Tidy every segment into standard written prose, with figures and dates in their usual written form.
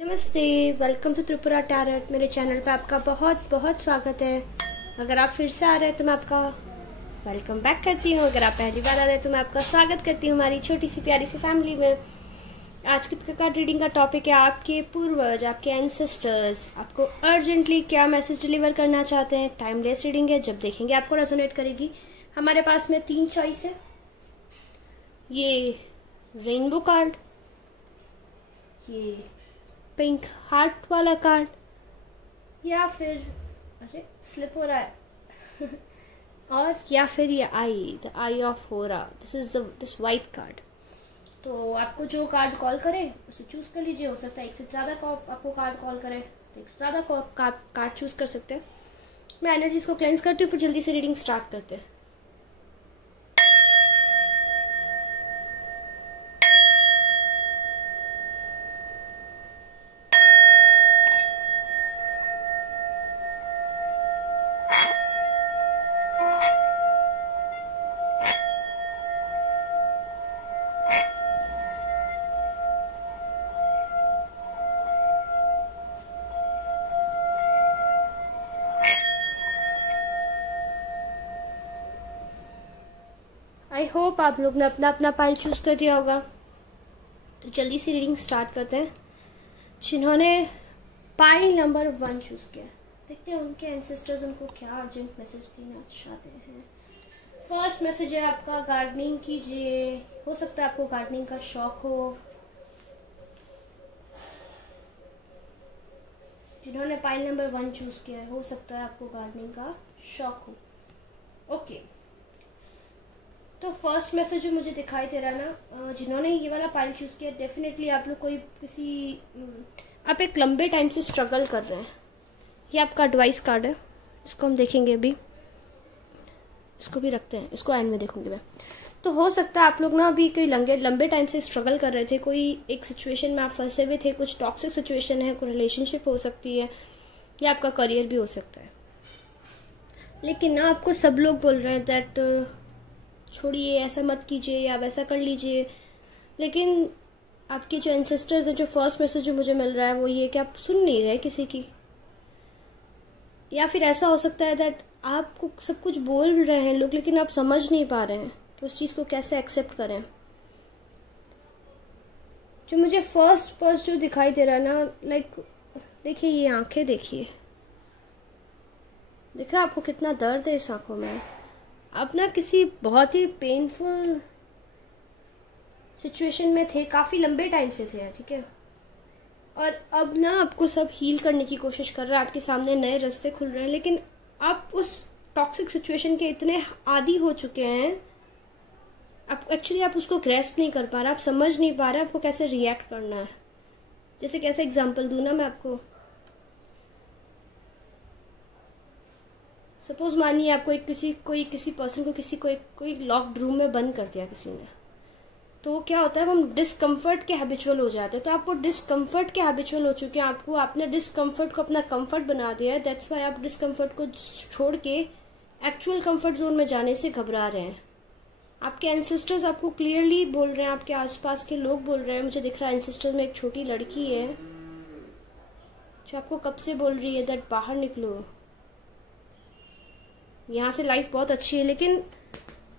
नमस्ते, welcome to Tripura tarot. मेरे channel पे आपका बहुत बहुत स्वागत है। अगर आप फिर से आ रहे हैं तो मैं आपका वेलकम बैक करती हूँ। अगर आप पहली बार आ रहे हैं तो मैं आपका स्वागत करती हूँ हमारी छोटी सी प्यारी सी फैमिली में। आज की कार्ड रीडिंग का टॉपिक है आपके पूर्वज, आपके एंसेस्टर्स आपको अर्जेंटली क्या मैसेज डिलीवर करना चाहते हैं। टाइमलेस रीडिंग है, जब देखेंगे आपको रेजोनेट करेगी। हमारे पास में 3 चॉइस है। ये रेनबो कार्ड, ये पिंक हार्ट वाला कार्ड, या फिर अरे स्लिप हो रहा है और या फिर ये द आई ऑफ होरा। This is this white card. तो आपको जो कार्ड कॉल करे उसे चूज कर लीजिए। हो सकता है एक से ज़्यादा आपको कार्ड कॉल करे तो एक से ज़्यादा कार्ड चूज कर सकते हैं। मैं एनर्जीज को क्लेंस करती हूँ, फिर जल्दी से रीडिंग स्टार्ट करते हैं। आई होप आप लोग ने अपना अपना पाइल चूज कर दिया होगा। तो जल्दी से रीडिंग स्टार्ट करते हैं। जिन्होंने पाइल नंबर 1 चूज किया, देखते हैं उनके एंसेस्टर्स उनको क्या अर्जेंट मैसेज देना चाहते हैं। फर्स्ट मैसेज है आपका, गार्डनिंग कीजिए। हो सकता है आपको गार्डनिंग का शौक हो। जिन्होंने पाइल नंबर 1 चूज किया है, हो सकता है आपको गार्डनिंग का शौक हो। ओके, तो फर्स्ट मैसेज जो मुझे दिखाई दे रहा है ना, जिन्होंने ये वाला पाइल चूज किया, डेफिनेटली आप लोग आप एक लंबे टाइम से स्ट्रगल कर रहे हैं। ये आपका एडवाइस कार्ड है। इसको हम देखेंगे अभी, इसको भी रखते हैं, इसको एंड में देखूंगी मैं। तो हो सकता है आप लोग ना अभी कोई लंबे टाइम से स्ट्रगल कर रहे थे, कोई एक सिचुएशन में आप फंसे हुए थे, कुछ टॉक्सिक सिचुएशन है, कोई रिलेशनशिप हो सकती है, या आपका करियर भी हो सकता है। लेकिन ना आपको सब लोग बोल रहे हैं दैट छोड़िए, ऐसा मत कीजिए या वैसा कर लीजिए। लेकिन आपके जो एंसेस्टर्स हैं, जो फर्स्ट मैसेज जो मुझे मिल रहा है वो ये कि आप सुन नहीं रहे किसी की। या फिर ऐसा हो सकता है दैट आपको सब कुछ बोल रहे हैं लोग, लेकिन आप समझ नहीं पा रहे हैं कि उस चीज़ को कैसे एक्सेप्ट करें। जो मुझे फर्स्ट जो दिखाई दे रहा है ना, लाइक देखिए ये आंखें, देखिए दिख रहा है आपको कितना दर्द है इस आंखों में। आप ना किसी बहुत ही पेनफुल सिचुएशन में थे, काफ़ी लंबे टाइम से थे, ठीक है। और अब ना आपको सब हील करने की कोशिश कर रहा है, आपके सामने नए रास्ते खुल रहे हैं, लेकिन आप उस टॉक्सिक सिचुएशन के इतने आदी हो चुके हैं, आप उसको ग्रेस्प नहीं कर पा रहे, आप समझ नहीं पा रहे आपको कैसे रिएक्ट करना है। जैसे कैसे एग्जाम्पल दूँ ना मैं आपको। सपोज मानिए आपको किसी पर्सन को कोई लॉक्ड रूम में बंद कर दिया किसी ने, तो क्या होता है, हम डिस्कम्फर्ट के हैबिचुअल हो जाते हैं। तो आप वो डिस्कम्फर्ट के हैबिचुअल हो चुके हैं, आपने डिस्कम्फर्ट को अपना कंफर्ट बना दिया है। दैट्स वाई आप डिस्कम्फर्ट को छोड़ के एक्चुअल कंफर्ट जोन में जाने से घबरा रहे हैं। आपके एंसेस्टर्स आपको क्लियरली बोल रहे हैं, आपके आसपास के लोग बोल रहे हैं। मुझे दिख रहा है एंसेस्टर्स में एक छोटी लड़की है जो आपको कब से बोल रही है दैट बाहर निकलो, यहाँ से लाइफ बहुत अच्छी है, लेकिन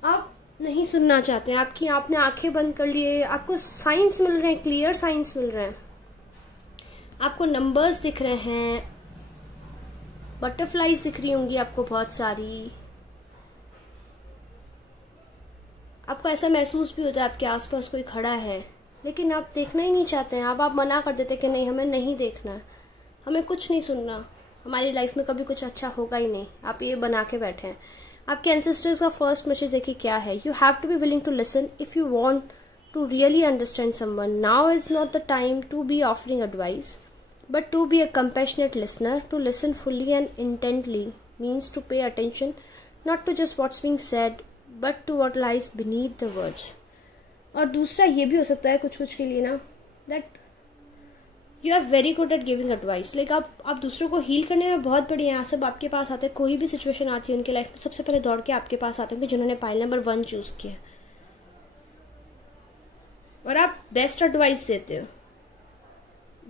आप नहीं सुनना चाहते हैं। आपने आंखें बंद कर लिए। आपको साइंस मिल रहे हैं, क्लियर साइंस मिल रहे हैं। आपको नंबर्स दिख रहे हैं, बटरफ्लाईज दिख रही होंगी आपको बहुत सारी। आपको ऐसा महसूस भी होता है आपके आसपास कोई खड़ा है, लेकिन आप देखना ही नहीं चाहते हैं। आप मना कर देते कि नहीं, हमें नहीं देखना, हमें कुछ नहीं सुनना, हमारी लाइफ में कभी कुछ अच्छा होगा ही नहीं। आप ये बना के बैठे हैं। आपके एंसेस्टर्स का फर्स्ट मैसेज देखिए क्या है। You have to be willing to listen if you want to really understand someone. Now is not the time to be offering advice, but to be a compassionate listener. To listen fully and intently means to pay attention not to just what's being said but to what lies beneath the words. और दूसरा ये भी हो सकता है कुछ के लिए ना, that you are very good at giving advice. Like आप दूसरों को हील करने में बहुत बढ़िया हैं। सब आपके पास आते हैं, कोई भी सिचुएशन आती है उनकी लाइफ में, सबसे पहले दौड़ के आपके पास आते हैं जिन्होंने पाइल नंबर 1 चूज किया, और आप बेस्ट एडवाइस देते हो।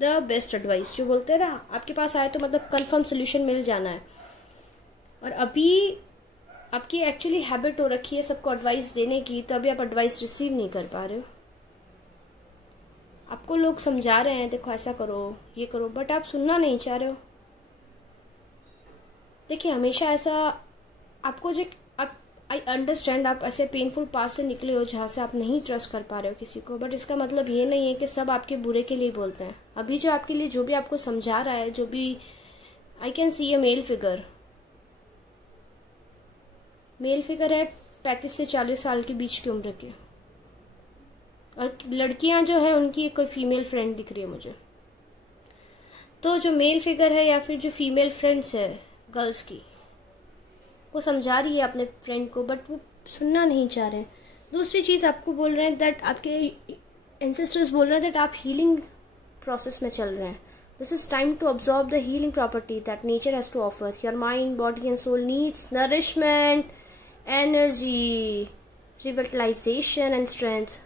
द बेस्ट एडवाइस, जो बोलते हैं ना आपके पास आए तो मतलब कंफर्म सोल्यूशन मिल जाना है। और अभी आपकी एक्चुअली हैबिट हो रखी है सबको एडवाइस देने की, तो अभी आप एडवाइस रिसीव नहीं कर पा रहे हो। आपको लोग समझा रहे हैं देखो ऐसा करो ये करो, बट आप सुनना नहीं चाह रहे हो। देखिए हमेशा ऐसा आपको जो आप आई अंडरस्टैंड आप ऐसे पेनफुल पास से निकले हो जहाँ से आप नहीं ट्रस्ट कर पा रहे हो किसी को, बट इसका मतलब ये नहीं है कि सब आपके बुरे के लिए बोलते हैं। अभी जो आपके लिए जो भी आपको समझा रहा है, जो भी आई can C A male figure है 35 से 40 साल के बीच की उम्र के, और लड़कियां जो है उनकी कोई फीमेल फ्रेंड दिख रही है मुझे। तो जो मेल फिगर है या फिर जो फीमेल फ्रेंड्स है गर्ल्स की, वो समझा रही है अपने फ्रेंड को, बट वो सुनना नहीं चाह रहे हैं। दूसरी चीज़ आपको बोल रहे हैं दैट आपके एंसेस्टर्स बोल रहे हैं दैट आप हीलिंग प्रोसेस में चल रहे हैं। This is time to observe the healing property that nature has to offer. Your mind body and soul needs nourishment, energy, revitalization and strength.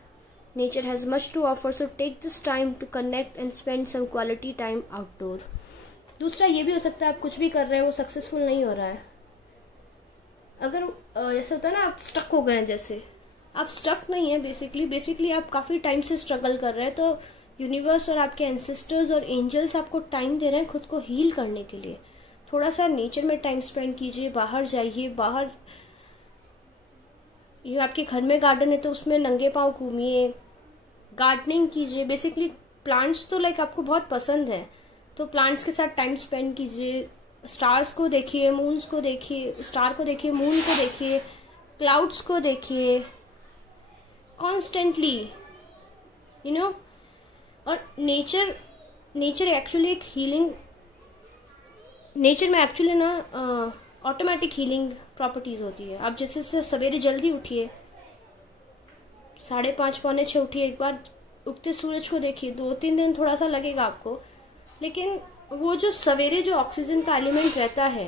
Nature has much to offer, so take this time to connect and spend some quality time outdoor. दूसरा ये भी हो सकता है आप कुछ भी कर रहे हैं वो सक्सेसफुल नहीं हो रहा है। अगर ऐसा होता है ना आप स्टक हो गए हैं, जैसे आप स्टक नहीं है, बेसिकली आप काफ़ी टाइम से स्ट्रगल कर रहे हैं, तो यूनिवर्स और आपके एंसेस्टर्स और एंजल्स आपको टाइम दे रहे हैं खुद को हील करने के लिए। थोड़ा सा नेचर में टाइम स्पेंड कीजिए, बाहर जाइए, बाहर ये आपके घर में गार्डन है तो उसमें नंगे पाँव घूमिए, गार्डनिंग कीजिए। बेसिकली प्लांट्स तो लाइक आपको बहुत पसंद है, तो प्लांट्स के साथ टाइम स्पेंड कीजिए। स्टार्स को देखिए, मून्स को देखिए, स्टार को देखिए, मून को देखिए, क्लाउड्स को देखिए कॉन्स्टेंटली, यू नो। और नेचर एक्चुअली एक हीलिंग, नेचर में एक्चुअली ना ऑटोमेटिक हीलिंग प्रॉपर्टीज़ होती है। आप जैसे सवेरे जल्दी उठिए, 5:30 पौने 6 उठिए, एक बार उगते सूरज को देखिए। 2-3 दिन थोड़ा सा लगेगा आपको, लेकिन वो जो सवेरे जो ऑक्सीजन का एलिमेंट रहता है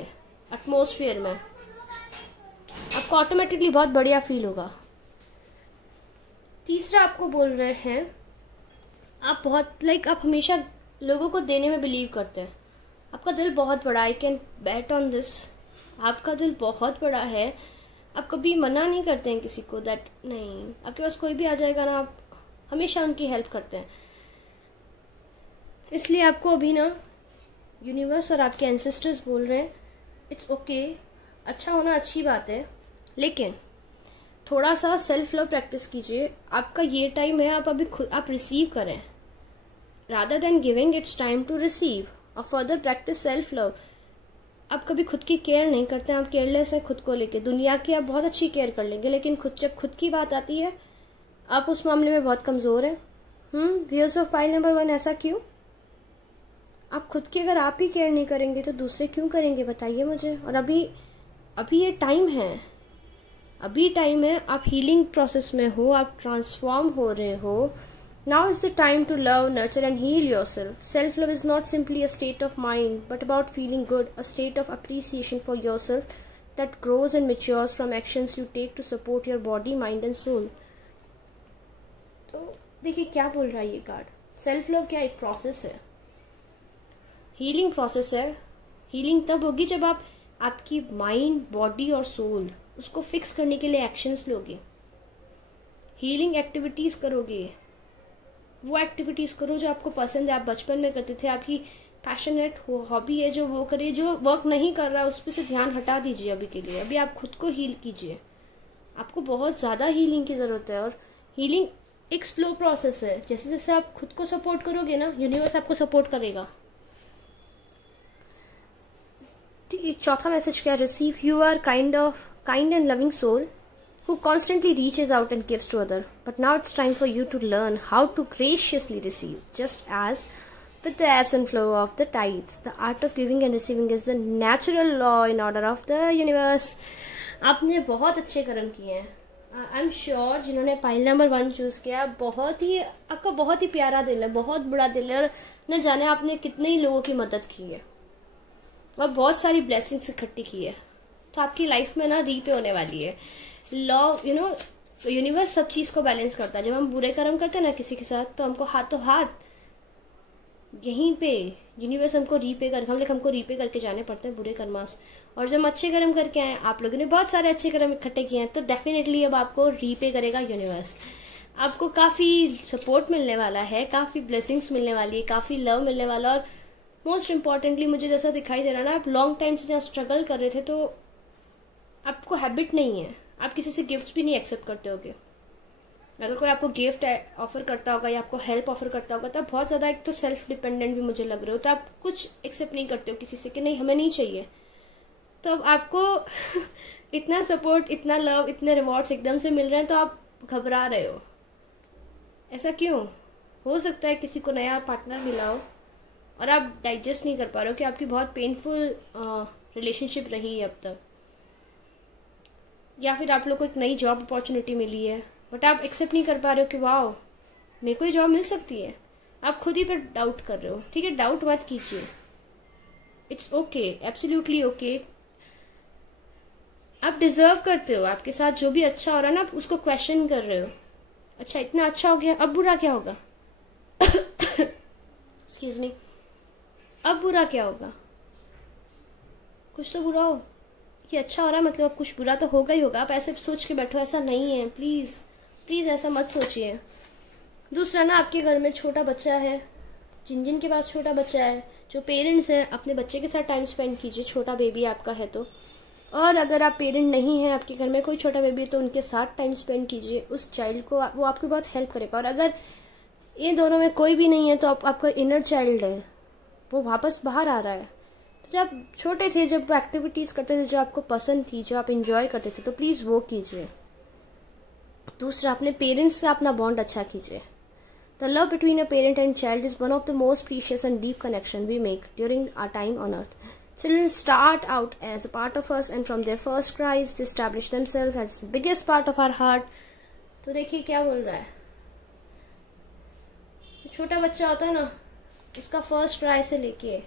एटमॉस्फेयर में, आपको ऑटोमेटिकली बहुत बढ़िया फील होगा। तीसरा आपको बोल रहे हैं आप बहुत आप हमेशा लोगों को देने में बिलीव करते हैं। आपका दिल बहुत बड़ा, I can bat on this. आपका दिल बहुत बड़ा है, आप कभी मना नहीं करते हैं किसी को दैट नहीं, आपके पास कोई भी आ जाएगा ना, आप हमेशा उनकी हेल्प करते हैं। इसलिए आपको अभी ना यूनिवर्स और आपके एंसेस्टर्स बोल रहे हैं इट्स ओके, अच्छा होना अच्छी बात है, लेकिन थोड़ा सा सेल्फ लव प्रैक्टिस कीजिए। आपका ये टाइम है, आप अभी खुद आप रिसीव करें, rather than giving it's time to receive. और फर्दर प्रैक्टिस सेल्फ लव। आप कभी खुद की केयर नहीं करते हैं, आप केयरलेस हैं खुद को लेके। दुनिया की आप बहुत अच्छी केयर कर लेंगे, लेकिन जब खुद की बात आती है आप उस मामले में बहुत कमज़ोर हैं। व्यूअर्स ऑफ पाइल नंबर 1, ऐसा क्यों? आप खुद की अगर आप ही केयर नहीं करेंगे तो दूसरे क्यों करेंगे, बताइए मुझे। और अभी ये टाइम है, अभी टाइम है, आप हीलिंग प्रोसेस में हो, आप ट्रांसफॉर्म हो रहे हो। Now is the time to love, nurture and heal yourself. Self-love is not simply a state of mind, but about feeling good, a state of appreciation for yourself that grows and matures from actions you take to support your body, mind and soul. तो देखिए क्या बोल रहा है ये card. Self love क्या एक process है, हीलिंग प्रोसेस है। हीलिंग तब होगी जब आप आपकी माइंड, बॉडी और सोल उसको फिक्स करने के लिए एक्शंस लोगे, हीलिंग एक्टिविटीज करोगे। वो एक्टिविटीज़ करो जो आपको पसंद है, आप बचपन में करते थे, आपकी पैशनेट हॉबी है, जो वो करिए। जो वर्क नहीं कर रहा है उस पर से ध्यान हटा दीजिए अभी के लिए। अभी आप खुद को हील कीजिए, आपको बहुत ज़्यादा हीलिंग की ज़रूरत है। और हीलिंग एक स्लो प्रोसेस है, जैसे जैसे आप खुद को सपोर्ट करोगे ना, यूनिवर्स आपको सपोर्ट करेगा। चौथा मैसेज क्या? Receive, you are kind and loving soul who constantly reaches out and gives to other, but now it's time for you to learn how to graciously receive. Just as with the ebbs and flow of the tides, the art of giving and receiving is the natural law in order of the universe. आपने बहुत अच्छे कर्म किए हैं। I am sure जिन्होंने pile number 1 choose किया, आपका बहुत ही प्यारा दिल है, बहुत बड़ा दिल है, और न जाने आपने कितने ही लोगों की मदद की है और बहुत सारी ब्लेसिंग्स इकट्ठी की है। तो आपकी लाइफ में ना रीपे होने वाली है। लॉ, यू नो, यूनिवर्स सब चीज़ को बैलेंस करता है। जब हम बुरे कर्म करते हैं ना किसी के साथ, तो हमको हाथों हाथ यहीं पे यूनिवर्स हमको रीपे कर हमको रीपे करके जाने पड़ते हैं बुरे कर्मास। और जब अच्छे कर्म करके आए, आप लोगों ने बहुत सारे अच्छे कर्म इकट्ठे किए हैं, तो डेफिनेटली अब आपको रीपे करेगा यूनिवर्स। आपको काफ़ी सपोर्ट मिलने वाला है, काफ़ी ब्लेसिंग्स मिलने वाली है, काफ़ी लव मिलने वाला। और मोस्ट इम्पॉर्टेंटली मुझे जैसा दिखाई दे रहा ना, आप लॉन्ग टाइम से जहाँ स्ट्रगल कर रहे थे, तो आपको हैबिट नहीं है, आप किसी से गिफ्ट भी नहीं एक्सेप्ट करते होगे। अगर कोई आपको गिफ्ट ऑफर करता होगा या आपको हेल्प ऑफर करता होगा, तो आप बहुत ज़्यादा एक तो सेल्फ डिपेंडेंट भी मुझे लग रहे हो, तो आप कुछ एक्सेप्ट नहीं करते हो किसी से कि नहीं हमें नहीं चाहिए। तो अब आपको इतना सपोर्ट, इतना लव, इतने रिवॉर्ड्स एकदम से मिल रहे हैं, तो आप घबरा रहे हो। ऐसा क्यों? हो सकता है किसी को नया पार्टनर मिला हो और आप डाइजेस्ट नहीं कर पा रहे हो कि आपकी बहुत पेनफुल रिलेशनशिप रही है अब तक, या फिर आप लोग को एक नई जॉब अपॉर्चुनिटी मिली है बट आप एक्सेप्ट नहीं कर पा रहे हो कि वाह मेरे को ये जॉब मिल सकती है। आप खुद ही पर डाउट कर रहे हो। ठीक है, डाउट मत कीजिए, इट्स ओके, एब्सोल्युटली ओके। आप डिजर्व करते हो। आपके साथ जो भी अच्छा हो रहा है ना, आप उसको क्वेश्चन कर रहे हो। अच्छा इतना अच्छा हो गया, अब बुरा क्या होगा? एक्सक्यूज मी, अब बुरा क्या होगा? कुछ तो बुरा हो। ये अच्छा हो रहा है मतलब अब कुछ बुरा तो होगा ही होगा। आप ऐसे सोच के बैठो, ऐसा नहीं है। प्लीज़ प्लीज़ ऐसा मत सोचिए। दूसरा ना, आपके घर में छोटा बच्चा है, जिन के पास छोटा बच्चा है, जो पेरेंट्स हैं, अपने बच्चे के साथ टाइम स्पेंड कीजिए। छोटा बेबी आपका है तो, और अगर आप पेरेंट नहीं हैं, आपके घर में कोई छोटा बेबी है, तो उनके साथ टाइम स्पेंड कीजिए। उस चाइल्ड को वो आपकी बहुत हेल्प करेगा। और अगर इन दोनों में कोई भी नहीं है, तो आपका इनर चाइल्ड है, वो वापस बाहर आ रहा है। तो जब छोटे थे, जब एक्टिविटीज़ करते थे जो आपको पसंद थी, जो आप इंजॉय करते थे, तो प्लीज़ वो कीजिए। दूसरा, अपने पेरेंट्स से अपना बॉन्ड अच्छा कीजिए। The love between a parent and child is one of the most precious and deep connection we make during our time on earth. Children start out as a part of us, and from their first cries, they establish themselves as the biggest part of our heart. तो देखिए क्या बोल रहा है, जो छोटा बच्चा होता है ना, उसका फर्स्ट क्राई से लेके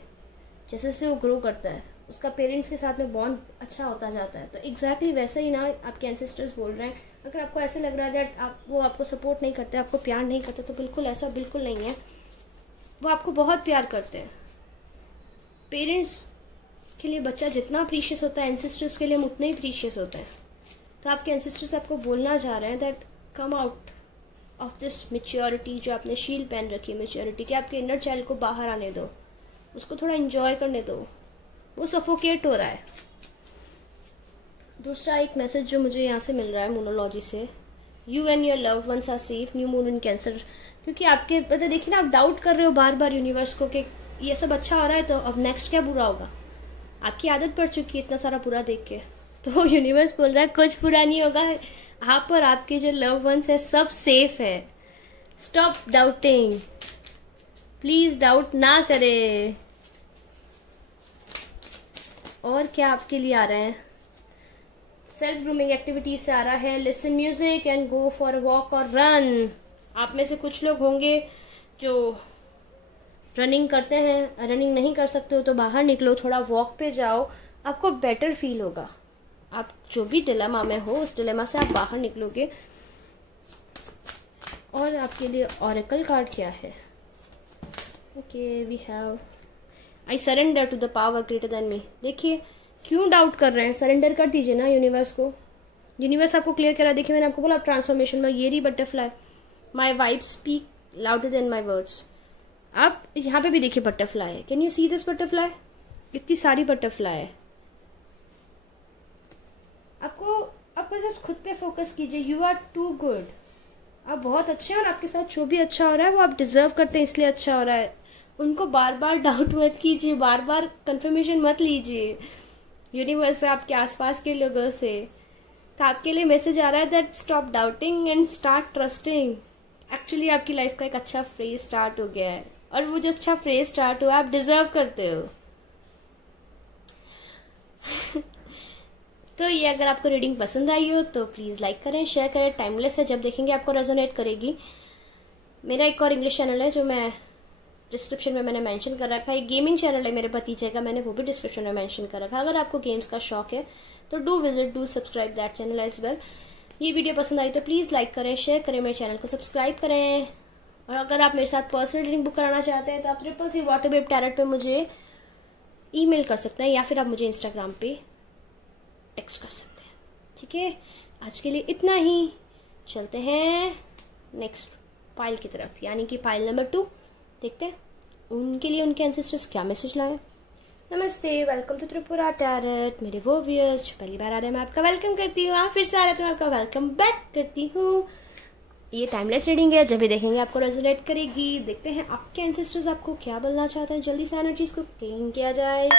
जैसे जैसे वो ग्रो करता है, उसका पेरेंट्स के साथ में बॉन्ड अच्छा होता जाता है। तो एग्जैक्टली वैसे ही ना आपके एंसेस्टर्स बोल रहे हैं। अगर आपको ऐसे लग रहा है दैट वो आपको सपोर्ट नहीं करते, आपको प्यार नहीं करते, तो बिल्कुल ऐसा बिल्कुल नहीं है। वो आपको बहुत प्यार करते हैं। पेरेंट्स के लिए बच्चा जितना प्रीशियस होता है, एंसेस्टर्स के लिए हम उतना ही प्रीशियस होता है। तो आपके एंसेस्टर्स आपको बोलना चाह रहे हैं that come out of this maturity, जो आपने शील्ड पहन रखी है मैच्योरिटी की। आपके इनर चाइल्ड को बाहर आने दो, उसको थोड़ा एंजॉय करने दो, वो सफोकेट हो रहा है। दूसरा एक मैसेज जो मुझे यहाँ से मिल रहा है मोनोलॉजी से, you and your loved ones are safe, new moon in Cancer. क्योंकि आपके पता देखिए ना, आप डाउट कर रहे हो बार बार यूनिवर्स को कि ये सब अच्छा हो रहा है, तो अब नेक्स्ट क्या बुरा होगा। आपकी आदत पड़ चुकी है इतना सारा बुरा देख के, तो यूनिवर्स बोल रहा है कुछ बुरा नहीं होगा, आप और आपके जो लव वंस है सब सेफ है। स्टॉप डाउटिंग, प्लीज डाउट ना करें। और क्या आपके लिए आ रहा है, सेल्फ ग्रूमिंग एक्टिविटीज से आ रहा है, listen music and go for a walk और रन। आप में से कुछ लोग होंगे जो रनिंग करते हैं, रनिंग नहीं कर सकते हो तो बाहर निकलो, थोड़ा वॉक पे जाओ, आपको बेटर फील होगा। आप जो भी डिलेमा में हो, उस डिलेमा से आप बाहर निकलोगे। और आपके लिए ऑरेकल कार्ड क्या है? Okay, we have I surrender to the power greater than me. देखिए क्यों डाउट कर रहे हैं, सरेंडर कर दीजिए ना यूनिवर्स को। यूनिवर्स आपको क्लियर करा। देखिए मैंने आपको बोला ट्रांसफॉर्मेशन में ये रही butterfly, my vibes speak louder than my words. आप यहाँ पे भी देखिए बटरफ्लाई है, can you see this butterfly? इतनी सारी बटरफ्लाई है। आपको सिर्फ खुद पे फोकस कीजिए। यू आर टू गुड, आप बहुत अच्छे हैं और आपके साथ जो भी अच्छा हो रहा है वो आप डिजर्व करते हैं, इसलिए अच्छा हो रहा है। उनको बार बार डाउट मत कीजिए, बार बार कंफर्मेशन मत लीजिए यूनिवर्स से, आपके आसपास के लोगों से। तो आपके लिए मैसेज आ रहा है that stop doubting and start trusting. Actually आपकी लाइफ का एक अच्छा फ्रेज स्टार्ट हो गया है, और वो जो अच्छा फ्रेज स्टार्ट हुआ आप डिजर्व करते हो। तो ये अगर आपको रीडिंग पसंद आई हो तो प्लीज़ लाइक करें, शेयर करें। टाइमलेस है, जब देखेंगे आपको रेजोनेट करेगी। मेरा एक और इंग्लिश चैनल है जो मैं डिस्क्रिप्शन में मैंने मेंशन कर रखा है। एक गेमिंग चैनल है मेरे भतीजे का, मैंने वो भी डिस्क्रिप्शन में मेंशन कर रखा है। अगर आपको गेम्स का शौक है तो do subscribe that channel as well. ये वीडियो पसंद आई तो प्लीज़ लाइक करें, शेयर करें, मेरे चैनल को सब्सक्राइब करें। और अगर आप मेरे साथ पर्सनल रीडिंग बुक कराना चाहते हैं तो आप 333 वाटर बेब टैरेट पे मुझे ईमेल कर सकते हैं या फिर आप मुझे इंस्टाग्राम पे टेक्स्ट कर सकते हैं। ठीक है, आज के लिए इतना ही। चलते हैं नेक्स्ट पाइल की तरफ, यानी कि पाइल नंबर 2। देखते हैं उनके लिए उनके एंसेस्टर्स क्या मैसेज लाए। नमस्ते, वेलकम टू त्रिपुरा टैरेट। मेरे वो व्यूअर्स जो पहली बार आ रहे हैं मैं आपका वेलकम करती हूँ, आप फिर से आ रहे हैं तो मैं आपका वेलकम बैक करती हूँ। ये टाइमलेस रीडिंग है, जब भी देखेंगे आपको रेजोनेट करेगी। देखते हैं आपके एंसेस्टर्स आपको क्या बोलना चाहते हैं, जल्दी से एनर्जीज को क्लीन किया जाए।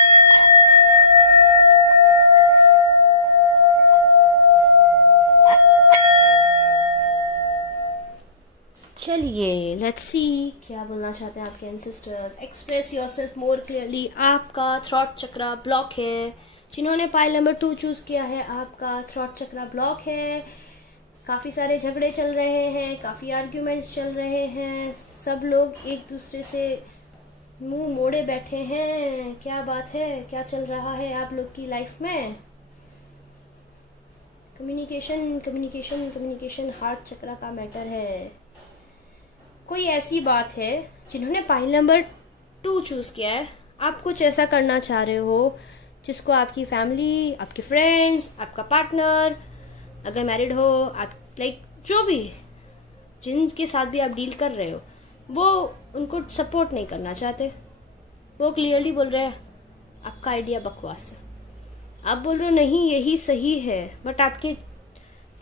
चलिए लेट्स सी क्या बोलना चाहते हैं आपके ancestors. Express yourself more clearly. आपका थ्रॉट चक्रा ब्लॉक है। जिन्होंने पाइल नंबर 2 चूज़ किया है, आपका थ्रॉट चक्रा ब्लॉक है। काफ़ी सारे झगड़े चल रहे हैं, काफ़ी आर्ग्यूमेंट्स चल रहे हैं, सब लोग एक दूसरे से मुंह मोड़े बैठे हैं। क्या बात है, क्या चल रहा है आप लोग की लाइफ में? कम्युनिकेशन कम्युनिकेशन कम्युनिकेशन हार्ट चक्रा का मैटर है। कोई ऐसी बात है, जिन्होंने पाइल नंबर 2 चूज़ किया है, आप कुछ ऐसा करना चाह रहे हो जिसको आपकी फैमिली, आपके फ्रेंड्स, आपका पार्टनर, अगर मैरिड हो आप, जो भी जिनके साथ भी आप डील कर रहे हो, वो उनको सपोर्ट नहीं करना चाहते। वो क्लियरली बोल रहे हैं आपका आइडिया बकवास है। आप बोल रहे हो नहीं यही सही है, बट आपके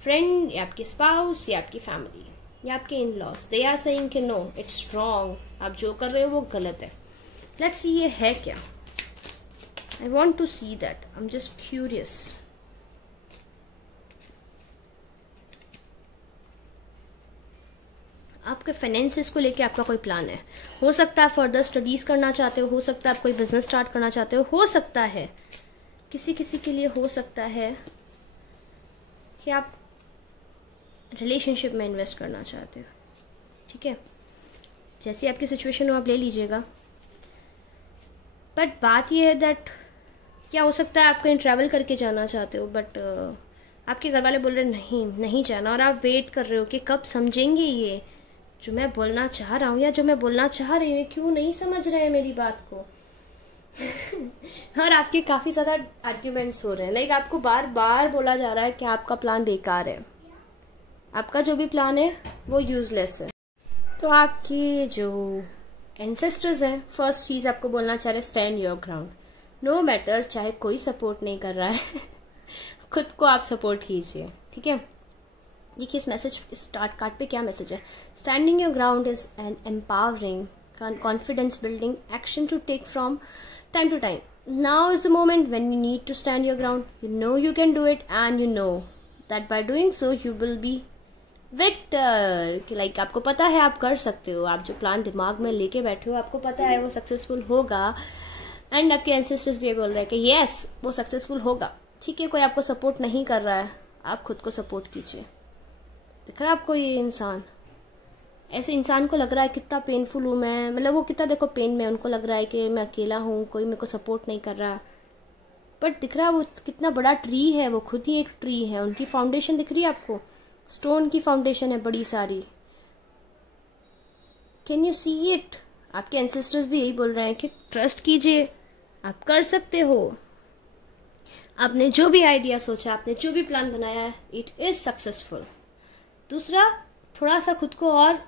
फ्रेंड या आपके स्पाउस या आपकी फैमिली या आपके in laws, they are saying कि नो इट्स रॉन्ग, आप जो कर रहे हो वो गलत है। लेट्स सी ये है क्या। I want to see that, I am just curious. आपके फाइनेंसेस को लेके आपका कोई प्लान है। हो सकता है फर्दर स्टडीज़ करना चाहते हो सकता है आप कोई बिजनेस स्टार्ट करना चाहते हो सकता है किसी किसी के लिए हो सकता है कि आप रिलेशनशिप में इन्वेस्ट करना चाहते हो। ठीक है, जैसी आपकी सिचुएशन हो आप ले लीजिएगा। बट बात यह है दैट क्या हो सकता है आप कहीं ट्रैवल करके जाना चाहते हो, बट आपके घर वाले बोल रहे नहीं नहीं जाना, और आप वेट कर रहे हो कि कब समझेंगे ये जो मैं बोलना चाह रहा हूँ या जो मैं बोलना चाह रही हूँ, क्यों नहीं समझ रहे हैं मेरी बात को। और आपके काफ़ी ज़्यादा आर्ग्यूमेंट्स हो रहे हैं, आपको बार बार बोला जा रहा है कि आपका प्लान बेकार है, आपका जो भी प्लान है वो यूजलेस है। तो आपकी जो एंसेस्टर्स हैं, फर्स्ट चीज़ आपको बोलना चाह रहे हैं stand your ground. No matter चाहे कोई सपोर्ट नहीं कर रहा है खुद को आप सपोर्ट कीजिए। ठीक है, देखिए इस मैसेज, इस स्टार्ट कार्ड पे क्या मैसेज है। Standing your ground is an empowering confidence building action to take from time to time. Now is the moment when you need to stand your ground. You know you can do it and you know that by doing so you will be victor. कि आपको पता है आप कर सकते हो, आप जो प्लान दिमाग में लेके बैठे हो आपको पता है वो सक्सेसफुल होगा। एंड आपके एंसेस्टर्स भी बोल रहे हैं कि यस वो सक्सेसफुल होगा। ठीक है, कोई आपको सपोर्ट नहीं कर रहा है, आप खुद को सपोर्ट कीजिए। दिख रहा है आपको ये इंसान, ऐसे इंसान को लग रहा है कितना पेनफुल हूँ मैं, मतलब वो कितना देखो पेन में, उनको लग रहा है कि मैं अकेला हूँ, कोई मेरे को सपोर्ट नहीं कर रहा। बट दिख रहा है वो कितना बड़ा ट्री है, वो खुद ही एक ट्री है। उनकी फाउंडेशन दिख रही है आपको, स्टोन की फाउंडेशन है बड़ी सारी। Can you see it? आपके एंसेस्टर्स भी यही बोल रहे हैं कि ट्रस्ट कीजिए, आप कर सकते हो। आपने जो भी आइडिया सोचा, आपने जो भी प्लान बनाया है, इट इज सक्सेसफुल। दूसरा, थोड़ा सा खुद को और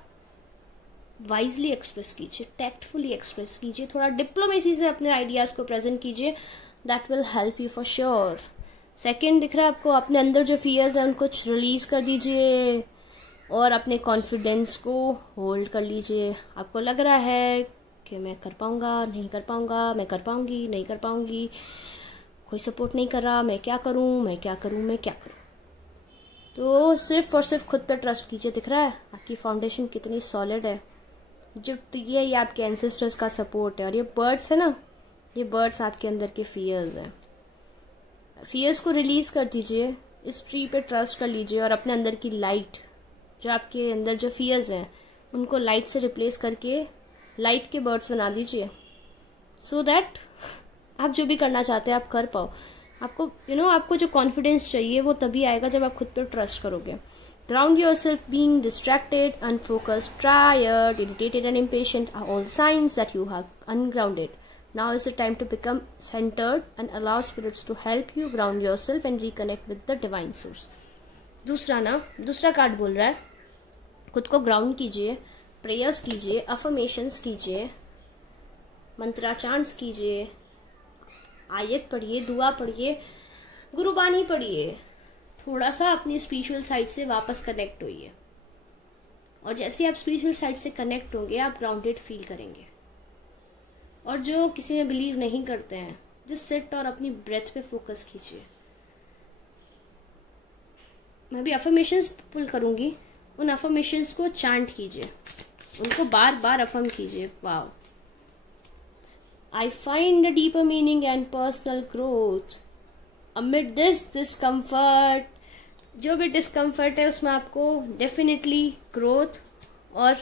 वाइजली एक्सप्रेस कीजिए, टैक्टफुली एक्सप्रेस कीजिए, थोड़ा डिप्लोमेसी से अपने आइडियाज़ को प्रेजेंट कीजिए। That will help you for sure. Second, दिख रहा है आपको अपने अंदर जो फियर्स हैं उनको रिलीज कर दीजिए और अपने कॉन्फिडेंस को होल्ड कर लीजिए। आपको लग रहा है कि मैं कर पाऊंगा, नहीं कर पाऊंगा, मैं कर पाऊंगी, नहीं कर पाऊंगी, कोई सपोर्ट नहीं कर रहा, मैं क्या करूं, मैं क्या करूं, मैं क्या करूं। तो सिर्फ और सिर्फ खुद पे ट्रस्ट कीजिए। दिख रहा है आपकी फाउंडेशन कितनी सॉलिड है। जो ट्री है ये आपके एंसेस्टर्स का सपोर्ट है, और ये बर्ड्स है ना, ये बर्ड्स आपके अंदर के फियर्स हैं। फियर्स को रिलीज कर दीजिए, इस ट्री पे ट्रस्ट कर लीजिए और अपने अंदर की लाइट, जो आपके अंदर जो फियर्स हैं उनको लाइट से रिप्लेस करके लाइट के बर्ड्स बना दीजिए, सो दैट आप जो भी करना चाहते हैं आप कर पाओ। आपको आपको जो कॉन्फिडेंस चाहिए वो तभी आएगा जब आप खुद पे ट्रस्ट करोगे। Ground yourself. Being distracted, unfocused, tired, irritated and impatient are all signs that you are ungrounded. Now is the time to become centered and allow spirits to help you ground yourself and reconnect with the divine source. दूसरा card बोल रहा है खुद को ground कीजिए, prayers कीजिए, affirmations कीजिए, मंत्राचांस कीजिए, आयत पढ़िए, दुआ पढ़िए, गुरुबानी पढ़िए, थोड़ा सा अपनी स्पिरिचुअल साइड से वापस कनेक्ट होइए। और जैसे आप स्पिरिचुअल साइड से कनेक्ट होंगे आप ग्राउंडेड फील करेंगे। और जो किसी में बिलीव नहीं करते हैं, जस्ट सिट और अपनी ब्रेथ पे फोकस कीजिए। मैं भी अफर्मेशंस पुल करूंगी, उन अफर्मेशंस को चांट कीजिए, उनको बार बार अफर्म कीजिए। Wow, I find a deeper meaning and personal growth amid this discomfort. जो भी डिस्कम्फर्ट है उसमें आपको डेफिनेटली ग्रोथ और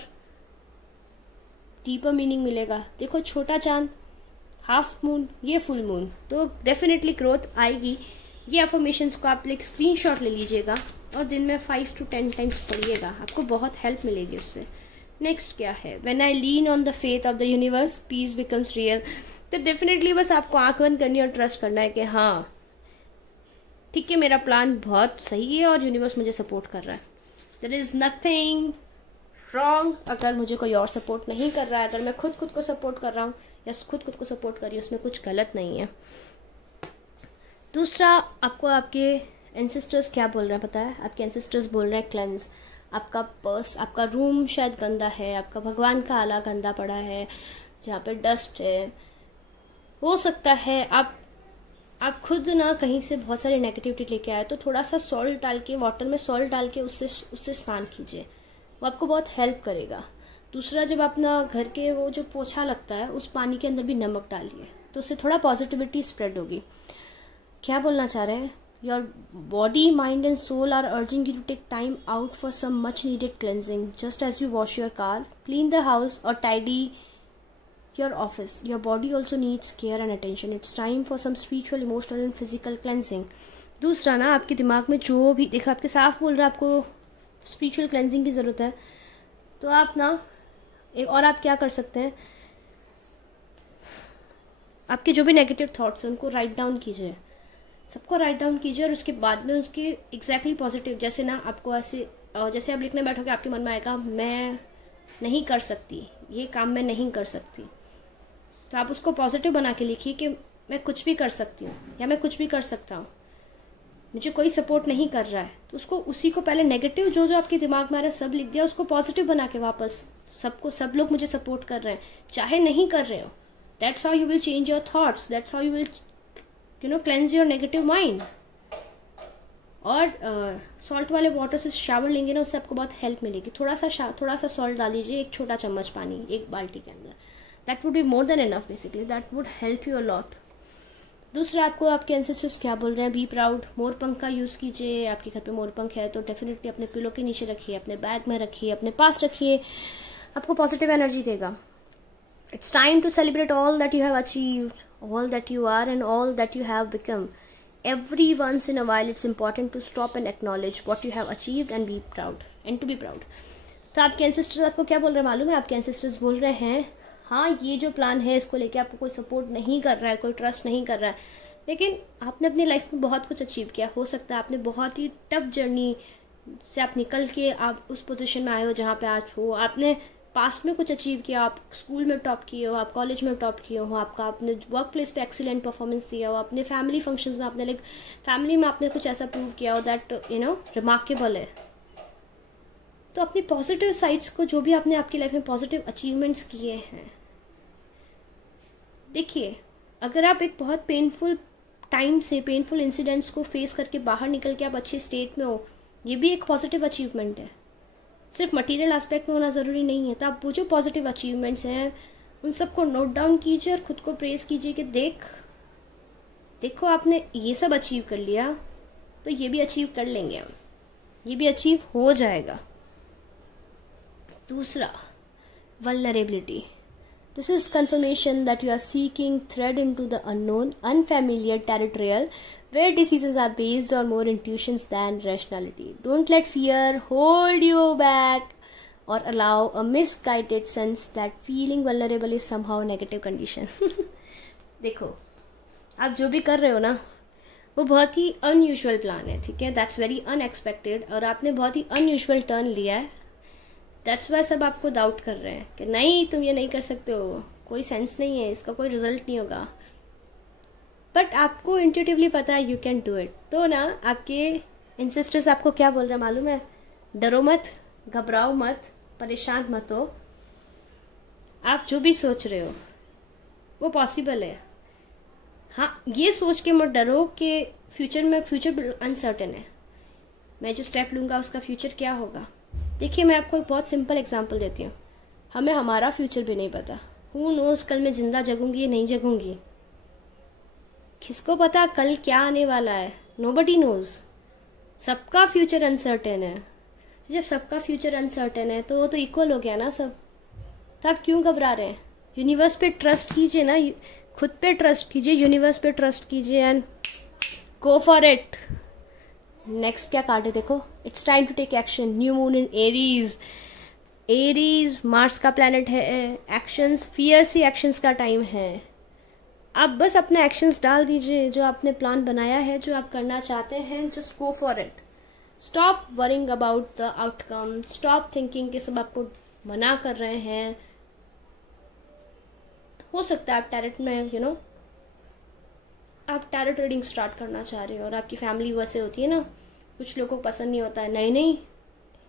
डीपर मीनिंग मिलेगा। देखो, छोटा चांद, हाफ मून, ये फुल मून, तो डेफिनेटली ग्रोथ आएगी। ये अफर्मेशंस को आप एक स्क्रीनशॉट ले लीजिएगा और दिन में 5 to 10 टाइम्स पढ़िएगा, आपको बहुत हेल्प मिलेगी उससे। नेक्स्ट क्या है? When I lean on the faith of the universe peace becomes real. तो डेफिनेटली बस आपको आंख बंद करनी और ट्रस्ट करना है कि हाँ ठीक है, मेरा प्लान बहुत सही है और यूनिवर्स मुझे सपोर्ट कर रहा है। देयर इज़ नथिंग रॉन्ग अगर मुझे कोई और सपोर्ट नहीं कर रहा है। अगर मैं खुद को सपोर्ट कर रहा हूँ या खुद को सपोर्ट कर रही हूँ, उसमें कुछ गलत नहीं है। दूसरा, आपको आपके एंसेस्टर्स क्या बोल रहे हैं पता है? आपके एंसेस्टर्स बोल रहे हैं क्लेंस। आपका पर्स, आपका रूम शायद गंदा है, आपका भगवान का आला गंदा पड़ा है, जहाँ पे डस्ट है। हो सकता है आप खुद ना कहीं से बहुत सारी नेगेटिविटी लेके आए, तो थोड़ा सा सॉल्ट डाल के, वाटर में सॉल्ट डाल के उससे स्नान कीजिए, वो आपको बहुत हेल्प करेगा। दूसरा, जब अपना घर के वो जो पोछा लगता है उस पानी के अंदर भी नमक डालिए, तो उससे थोड़ा पॉजिटिविटी स्प्रेड होगी। क्या बोलना चाह रहे हैं? Your body, mind and soul are urging you to take time out for some much needed cleansing. Just as you wash your car, clean the house और tidy your office, your body also needs care and attention. It's time for some spiritual, emotional and physical cleansing. दूसरा ना, आपके दिमाग में जो भी देखा, आपके साफ बोल रहा है आपको स्पिरिचुअल क्लेंजिंग की ज़रूरत है, तो आप ना एक और आप क्या कर सकते हैं, आपके जो भी नेगेटिव थॉट्स हैं उनको राइट डाउन कीजिए, सबको राइट डाउन कीजिए और उसके बाद में उसके एग्जैक्टली पॉजिटिव, जैसे ना आपको ऐसे, जैसे आप लिखने बैठोगे आपके मन में आएगा मैं नहीं कर सकती, ये काम मैं नहीं कर सकती, तो आप उसको पॉजिटिव बना के लिखिए कि मैं कुछ भी कर सकती हूँ या मैं कुछ भी कर सकता हूँ, मुझे कोई सपोर्ट नहीं कर रहा है। तो उसको, उसी को पहले नेगेटिव जो जो आपके दिमाग में आ रहा है सब लिख दिया, उसको पॉजिटिव बना के वापस सब लोग मुझे सपोर्ट कर रहे हैं, चाहे नहीं कर रहे हो। That's how you will change your thoughts, that's how you will cleanse your negative mind. और सॉल्ट वाले वाटर से शावर लेंगे ना, उससे आपको बहुत हेल्प मिलेगी। थोड़ा सा सॉल्ट डाल दीजिए, एक छोटा चम्मच पानी एक बाल्टी के अंदर, that would be more than enough basically, that would help you a lot. दूसरा, आपको आपके एंसेस्टर्स क्या बोल रहे हैं? Be proud. मोरपंख का यूज़ कीजिए, आपके घर पे मोरपंख है तो डेफिनेटली अपने पिलो के नीचे रखिए, अपने बैग में रखिए, अपने पास रखिए, आपको पॉजिटिव एनर्जी देगा। It's time to celebrate all that you have achieved, all that you are and all that you have become. Every once in a while it's important to stop and acknowledge what you have achieved and be proud and to be proud. तो आपके ancestors आपको क्या बोल रहे हैं मालूम है? आपके एंसेस्टर्स बोल रहे हैं हाँ ये जो प्लान है इसको लेके आपको कोई सपोर्ट नहीं कर रहा है, कोई ट्रस्ट नहीं कर रहा है, लेकिन आपने अपनी लाइफ में बहुत कुछ अचीव किया। हो सकता है आपने बहुत ही टफ जर्नी से आप निकल के आप उस पोजीशन में आए हो जहाँ पे आज हो। आपने पास्ट में कुछ अचीव किया, आप स्कूल में टॉप किए हो, आप कॉलेज में टॉप किए हो, आपने वर्क प्लेस पे एक्सीलेंट परफॉर्मेंस दिया हो, अपने फैमिली फंक्शंस में आपने फैमिली में आपने कुछ ऐसा प्रूव किया हो दैट रिमार्केबल है। तो अपनी पॉजिटिव साइड्स को, जो भी आपने आपकी लाइफ में पॉजिटिव अचीवमेंट्स किए हैं, देखिए अगर आप एक बहुत पेनफुल टाइम से, पेनफुल इंसिडेंट्स को फेस करके बाहर निकल के आप अच्छे स्टेट में हो, ये भी एक पॉजिटिव अचीवमेंट है। सिर्फ मटेरियल एस्पेक्ट में होना ज़रूरी नहीं है। तो आप वो जो पॉजिटिव अचीवमेंट्स हैं उन सबको नोट डाउन कीजिए और खुद को प्रेज़ कीजिए कि देखो आपने ये सब अचीव कर लिया, तो ये भी अचीव कर लेंगे हम, ये भी अचीव हो जाएगा। दूसरा, vulnerability. This is confirmation that you are seeking thread into the unknown, unfamiliar territorial where decisions are based on more intuitions than rationality. Don't let fear hold you back or allow a misguided sense that feeling vulnerable is somehow a negative condition. देखो, आप जो भी कर रहे हो ना, वो बहुत ही अनयूजुअल प्लान है, ठीक है, दैट्स वेरी अनएक्सपेक्टेड, और आपने बहुत ही अनयूजुअल टर्न लिया है. दैट्स वाई सब आपको डाउट कर रहे हैं कि नहीं, तुम ये नहीं कर सकते हो, कोई सेंस नहीं है, इसका कोई रिजल्ट नहीं होगा. बट आपको इंट्यूटिवली पता है यू कैन डू इट. तो ना आपके एंसेस्टर्स आपको क्या बोल रहे हैं मालूम है? डरो मत, घबराओ मत, परेशान मत हो. आप जो भी सोच रहे हो वो पॉसिबल है. हाँ, ये सोच के मत डरो कि फ्यूचर अनसर्टेन है, मैं जो स्टेप लूँगा उसका फ्यूचर क्या होगा. देखिए, मैं आपको एक बहुत सिंपल एग्जांपल देती हूँ. हमें हमारा फ्यूचर भी नहीं पता. हू नोज़ कल मैं ज़िंदा जगूंगी या नहीं जगूंगी, किसको पता कल क्या आने वाला है. Nobody nose. सबका फ्यूचर अनसर्टेन है. तो जब सबका फ्यूचर अनसर्टेन है तो वो तो इक्वल हो गया ना सब. तो आप क्यों घबरा रहे हैं? यूनिवर्स पे ट्रस्ट कीजिए ना, खुद पे ट्रस्ट कीजिए, यूनिवर्स पे ट्रस्ट कीजिए and go for it. Next क्या कार्ड है देखो. It's time to take action. New moon in Aries. Aries Mars का प्लैनेट है. एक्शंस, फियर सी एक्शंस का टाइम है. आप बस अपने एक्शंस डाल दीजिए, जो आपने प्लान बनाया है, जो आप करना चाहते हैं, just go for it. Stop worrying about the outcome. Stop thinking कि सब आपको मना कर रहे हैं. हो सकता है आप टैरेट में आप टैरेट रीडिंग स्टार्ट करना चाह रहे हो और आपकी फैमिली वैसे होती है ना, कुछ लोगों को पसंद नहीं होता है. नहीं नहीं,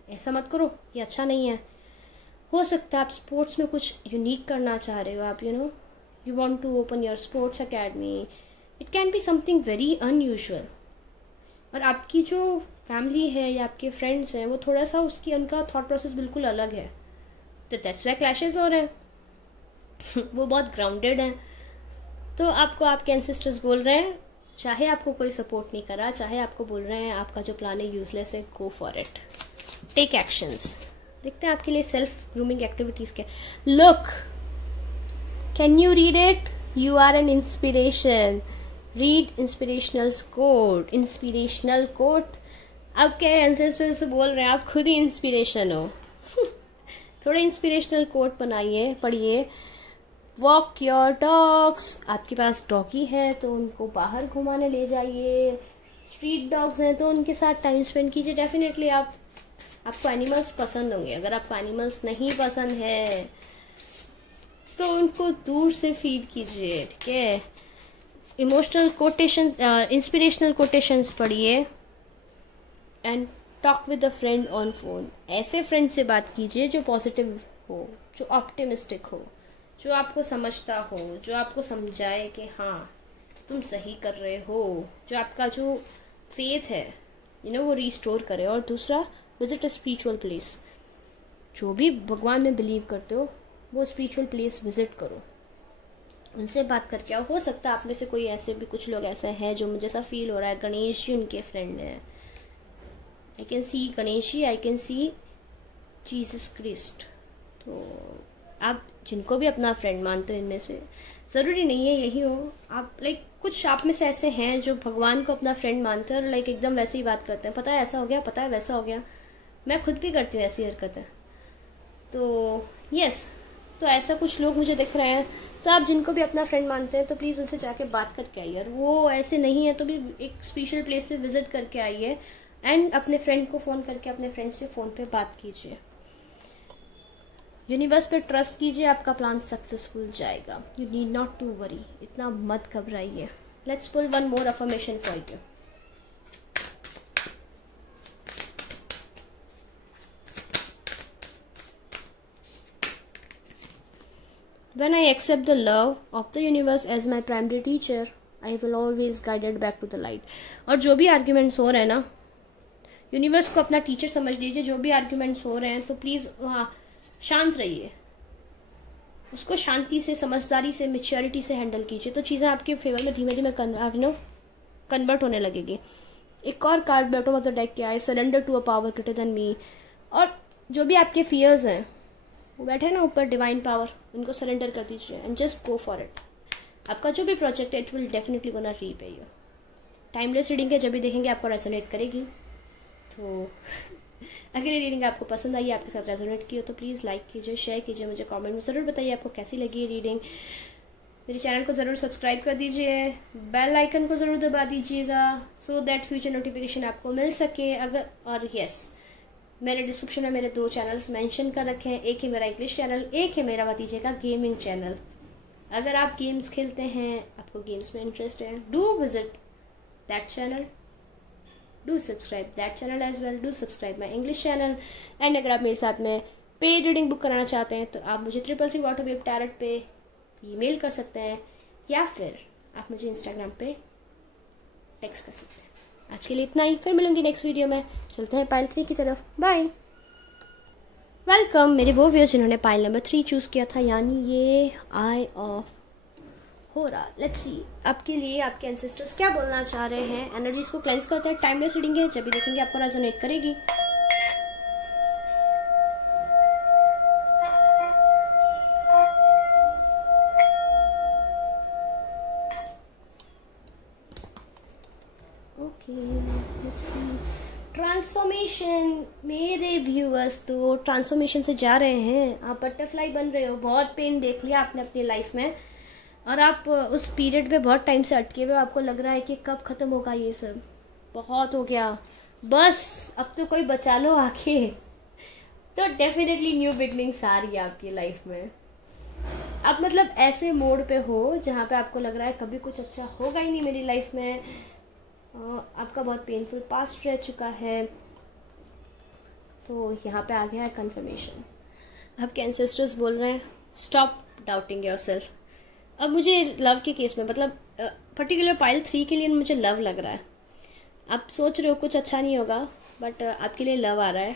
ऐसा मत करो, ये अच्छा नहीं है. हो सकता है आप स्पोर्ट्स में कुछ यूनिक करना चाह रहे हो. आप you want to open your sports academy. It can be something very unusual. और आपकी जो फैमिली है या आपके फ्रेंड्स हैं वो थोड़ा सा उनका थॉट प्रोसेस बिल्कुल अलग है. तो दैट्स व्हाई क्लैशेस हो रहे हैं. वो बहुत ग्राउंडेड हैं. तो आपको आपके एंसेस्टर्स बोल रहे हैं, चाहे आपको कोई सपोर्ट नहीं करा, चाहे आपको बोल रहे हैं आपका जो प्लान है यूजलेस है, go for it, take actions. देखते हैं आपके लिए सेल्फ ग्रूमिंग एक्टिविटीज़ क्या. Look, can you read it? You are an inspiration. Read inspirational quote. Inspirational quote. आपके एंसेस्टर्स से बोल रहे हैं आप खुद ही इंस्पिरेशन हो. थोड़ा इंस्पिरेशनल कोट बनाइए, पढ़िए. Walk your dogs. आपके पास डॉगी है तो उनको बाहर घुमाने ले जाइए. स्ट्रीट डॉग्स हैं तो उनके साथ टाइम स्पेंड कीजिए. डेफिनेटली आपको एनिमल्स पसंद होंगे. अगर आपको एनिमल्स नहीं पसंद है तो उनको दूर से फीड कीजिए, ठीक है. इमोशनल कोटेशन, इंस्पिरेशनल कोटेशंस पढ़िए and talk with a friend on phone. ऐसे फ्रेंड से बात कीजिए जो पॉजिटिव हो, जो ऑप्टिमिस्टिक हो, जो आपको समझता हो, जो आपको समझाए कि हाँ तुम सही कर रहे हो, जो आपका जो फेथ है वो रिस्टोर करे. और दूसरा, विजिट अ स्पिरिचुअल प्लेस. जो भी भगवान में बिलीव करते हो वो स्पिरिचुअल प्लेस विजिट करो, उनसे बात करके आओ. हो सकता है आप में से कोई ऐसे भी कुछ लोग ऐसे हैं जो मुझे ऐसा फील हो रहा है गणेश जी उनके फ्रेंड हैं. I can see Ganesh ji, I can see Jesus Christ. तो आप जिनको भी अपना फ्रेंड मानते हो, इनमें से ज़रूरी नहीं है यही हो. आप कुछ आप में से ऐसे हैं जो भगवान को अपना फ्रेंड मानते हैं और एकदम वैसे ही बात करते हैं. पता है ऐसा हो गया, पता है वैसा हो गया. मैं खुद भी करती हूँ ऐसी हरकतें. तो यस, तो ऐसा कुछ लोग मुझे दिख रहे हैं. तो आप जिनको भी अपना फ्रेंड मानते हैं तो प्लीज़ उनसे जाके बात करके आइए. और वो ऐसे नहीं है तो भी एक स्पेशल प्लेस पे विजिट करके आइए एंड अपने फ्रेंड को फ़ोन करके अपने फ्रेंड से फ़ोन पे बात कीजिए. यूनिवर्स पे ट्रस्ट कीजिए, आपका प्लान सक्सेसफुल जाएगा. You need not to worry. इतना मत घबराइए. Let's pull one more affirmation for you. When I accept the love of the universe as my primary teacher, I will always guided back to the light. और जो भी arguments हो रहे हैं ना, यूनिवर्स को अपना टीचर समझ लीजिए. जो भी आर्ग्यूमेंट्स हो रहे हैं तो प्लीज़ वहाँ शांत रहिए, उसको शांति से, समझदारी से, मैच्योरिटी से हैंडल कीजिए. तो चीज़ें आपके फेवर में धीमे धीमे कन्वर्ट होने लगेगी. एक और card bottom of the deck क्या है? Surrender to a power greater than me. और जो भी आपके फियर्स हैं वो बैठे ना ऊपर डिवाइन पावर, उनको सरेंडर कर दीजिए and just go for it. आपका जो भी प्रोजेक्ट है it will definitely gonna repay you. Timeless reading है, जब भी देखेंगे आपको रेजोनेट करेगी। तो अगर ये रीडिंग आपको पसंद आई, आपके साथ रेजोनेट की हो, तो प्लीज़ लाइक कीजिए, शेयर कीजिए, मुझे कमेंट में ज़रूर बताइए आपको कैसी लगी ये रीडिंग। मेरे चैनल को ज़रूर सब्सक्राइब कर दीजिए, बेल आइकन को ज़रूर दबा दीजिएगा, सो दैट फ्यूचर नोटिफिकेशन आपको मिल सके। अगर और यस, मैंने डिस्क्रिप्शन में मेरे 2 चैनल्स मेंशन कर रखे हैं, एक है मेरा इंग्लिश चैनल, एक है मेरा भतीजे का गेमिंग चैनल। अगर आप गेम्स खेलते हैं, आपको गेम्स में इंटरेस्ट है, do visit that channel, do subscribe that channel as well, do subscribe my English channel. And अगर आप मेरे साथ में पेड रीडिंग बुक कराना चाहते हैं, तो आप मुझे 333 वाटर वेव टैरट पे ईमेल कर सकते हैं, या फिर आप मुझे इंस्टाग्राम पे टेक्स्ट कर सकते हैं। आज के लिए इतना ही, फिर मिलूंगी नेक्स्ट वीडियो में। चलते हैं पाइल 3 की तरफ, बाय। वेलकम मेरे वो व्यूअर्स जिन्होंने पाइल नंबर 3 चूज़ किया था, यानी ये आई ऑफ हो रहा। लेट्स सी आपके लिए आपके एंसेस्टर्स क्या बोलना चाह रहे हैं। एनर्जीज को क्लेंस करते हैं, टाइमलेस रीडिंग है, जब भी देखेंगे आपको रेजोनेट करेगी। Okay, let's see transformation. मेरे व्यूअर्स तो ट्रांसफॉर्मेशन से जा रहे हैं, आप बटरफ्लाई बन रहे हो। बहुत पेन देख लिया आपने अपनी लाइफ में, और आप उस पीरियड पे बहुत टाइम से अटके हुए, आपको लग रहा है कि कब ख़त्म होगा ये सब, बहुत हो गया, बस अब तो कोई बचा लो आके। तो डेफिनेटली न्यू बिगनिंग्स आ रही है आपकी लाइफ में। आप मतलब ऐसे मोड पे हो जहाँ पे आपको लग रहा है कभी कुछ अच्छा होगा ही नहीं मेरी लाइफ में, आपका बहुत पेनफुल पास्ट रह चुका है। तो यहाँ पे आ गया है कन्फर्मेशन। आपके एंसेस्टर्स बोल रहे हैं स्टॉप डाउटिंग योरसेल्फ। अब मुझे लव के केस में, मतलब पर्टिकुलर पाइल 3 के लिए मुझे लव लग रहा है। आप सोच रहे हो कुछ अच्छा नहीं होगा, बट आपके लिए लव आ रहा है।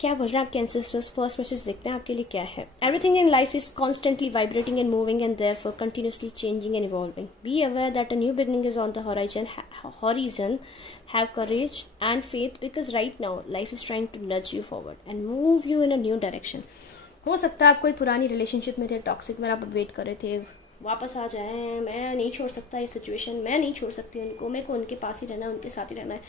क्या बोल रहे हैं आपके एंसेस्टर्स? फर्स्ट मैसेज देखते हैं आपके लिए क्या है। Everything in life is constantly vibrating and moving and therefore continuously changing and evolving. Be aware that a new beginning is on the horizon. Have courage and faith because right now life is trying to nudge you forward and move you in a new direction. हो सकता है आप कोई पुरानी relationship में थे, toxic में आप वेट कर रहे थे, वापस आ जाएं। मैं नहीं छोड़ सकता ये सिचुएशन, मैं नहीं छोड़ सकती उनको, मेरे को उनके पास ही रहना है, उनके साथ ही रहना है।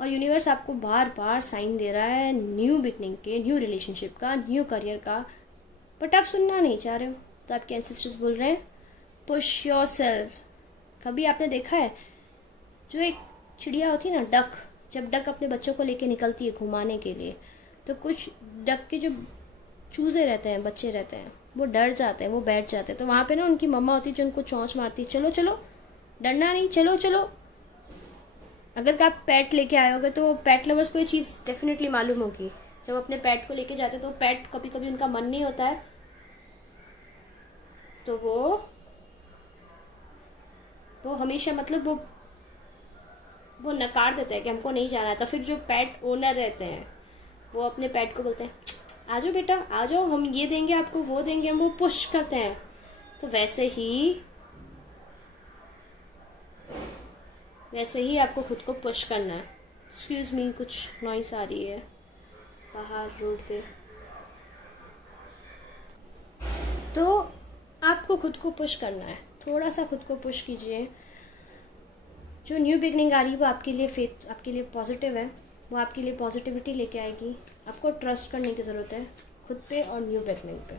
और यूनिवर्स आपको बार बार साइन दे रहा है न्यू बिगनिंग के, न्यू रिलेशनशिप का, न्यू करियर का, बट आप सुनना नहीं चाह रहे हो। तो आपके एंसेस्टर्स बोल रहे हैं पुश योरसेल्फ। कभी आपने देखा है जो एक चिड़िया होती है ना, डक, जब डक अपने बच्चों को लेके निकलती है घुमाने के लिए, तो कुछ डक के जो चूजे रहते हैं, बच्चे रहते हैं, वो डर जाते हैं, वो बैठ जाते हैं। तो वहाँ पे ना उनकी मम्मा होती है जो उनको चोंच मारती है, चलो चलो, डरना नहीं, चलो चलो। अगर आप पेट लेके आए होगे तो पेट लवर्स को ये चीज़ डेफिनेटली मालूम होगी। जब अपने पेट को लेके जाते हैं तो पेट कभी कभी उनका मन नहीं होता है, तो वो हमेशा मतलब वो नकार देते हैं कि हमको नहीं जाना है। तो फिर जो पेट ओनर रहते हैं वो अपने पेट को बोलते हैं आ जाओ बेटा, आ जाओ, हम ये देंगे आपको, वो देंगे, हम वो पुश करते हैं। तो वैसे ही आपको खुद को पुश करना है। एक्सक्यूज मी, कुछ नॉइस आ रही है बाहर रोड पे। तो आपको खुद को पुश करना है, थोड़ा सा खुद को पुश कीजिए। जो न्यू बिगनिंग आ रही है वो आपके लिए फेथ, आपके लिए पॉजिटिव है, वो आपके लिए पॉजिटिविटी लेके आएगी। आपको ट्रस्ट करने की ज़रूरत है खुद पे और न्यू बिगनिंग पे।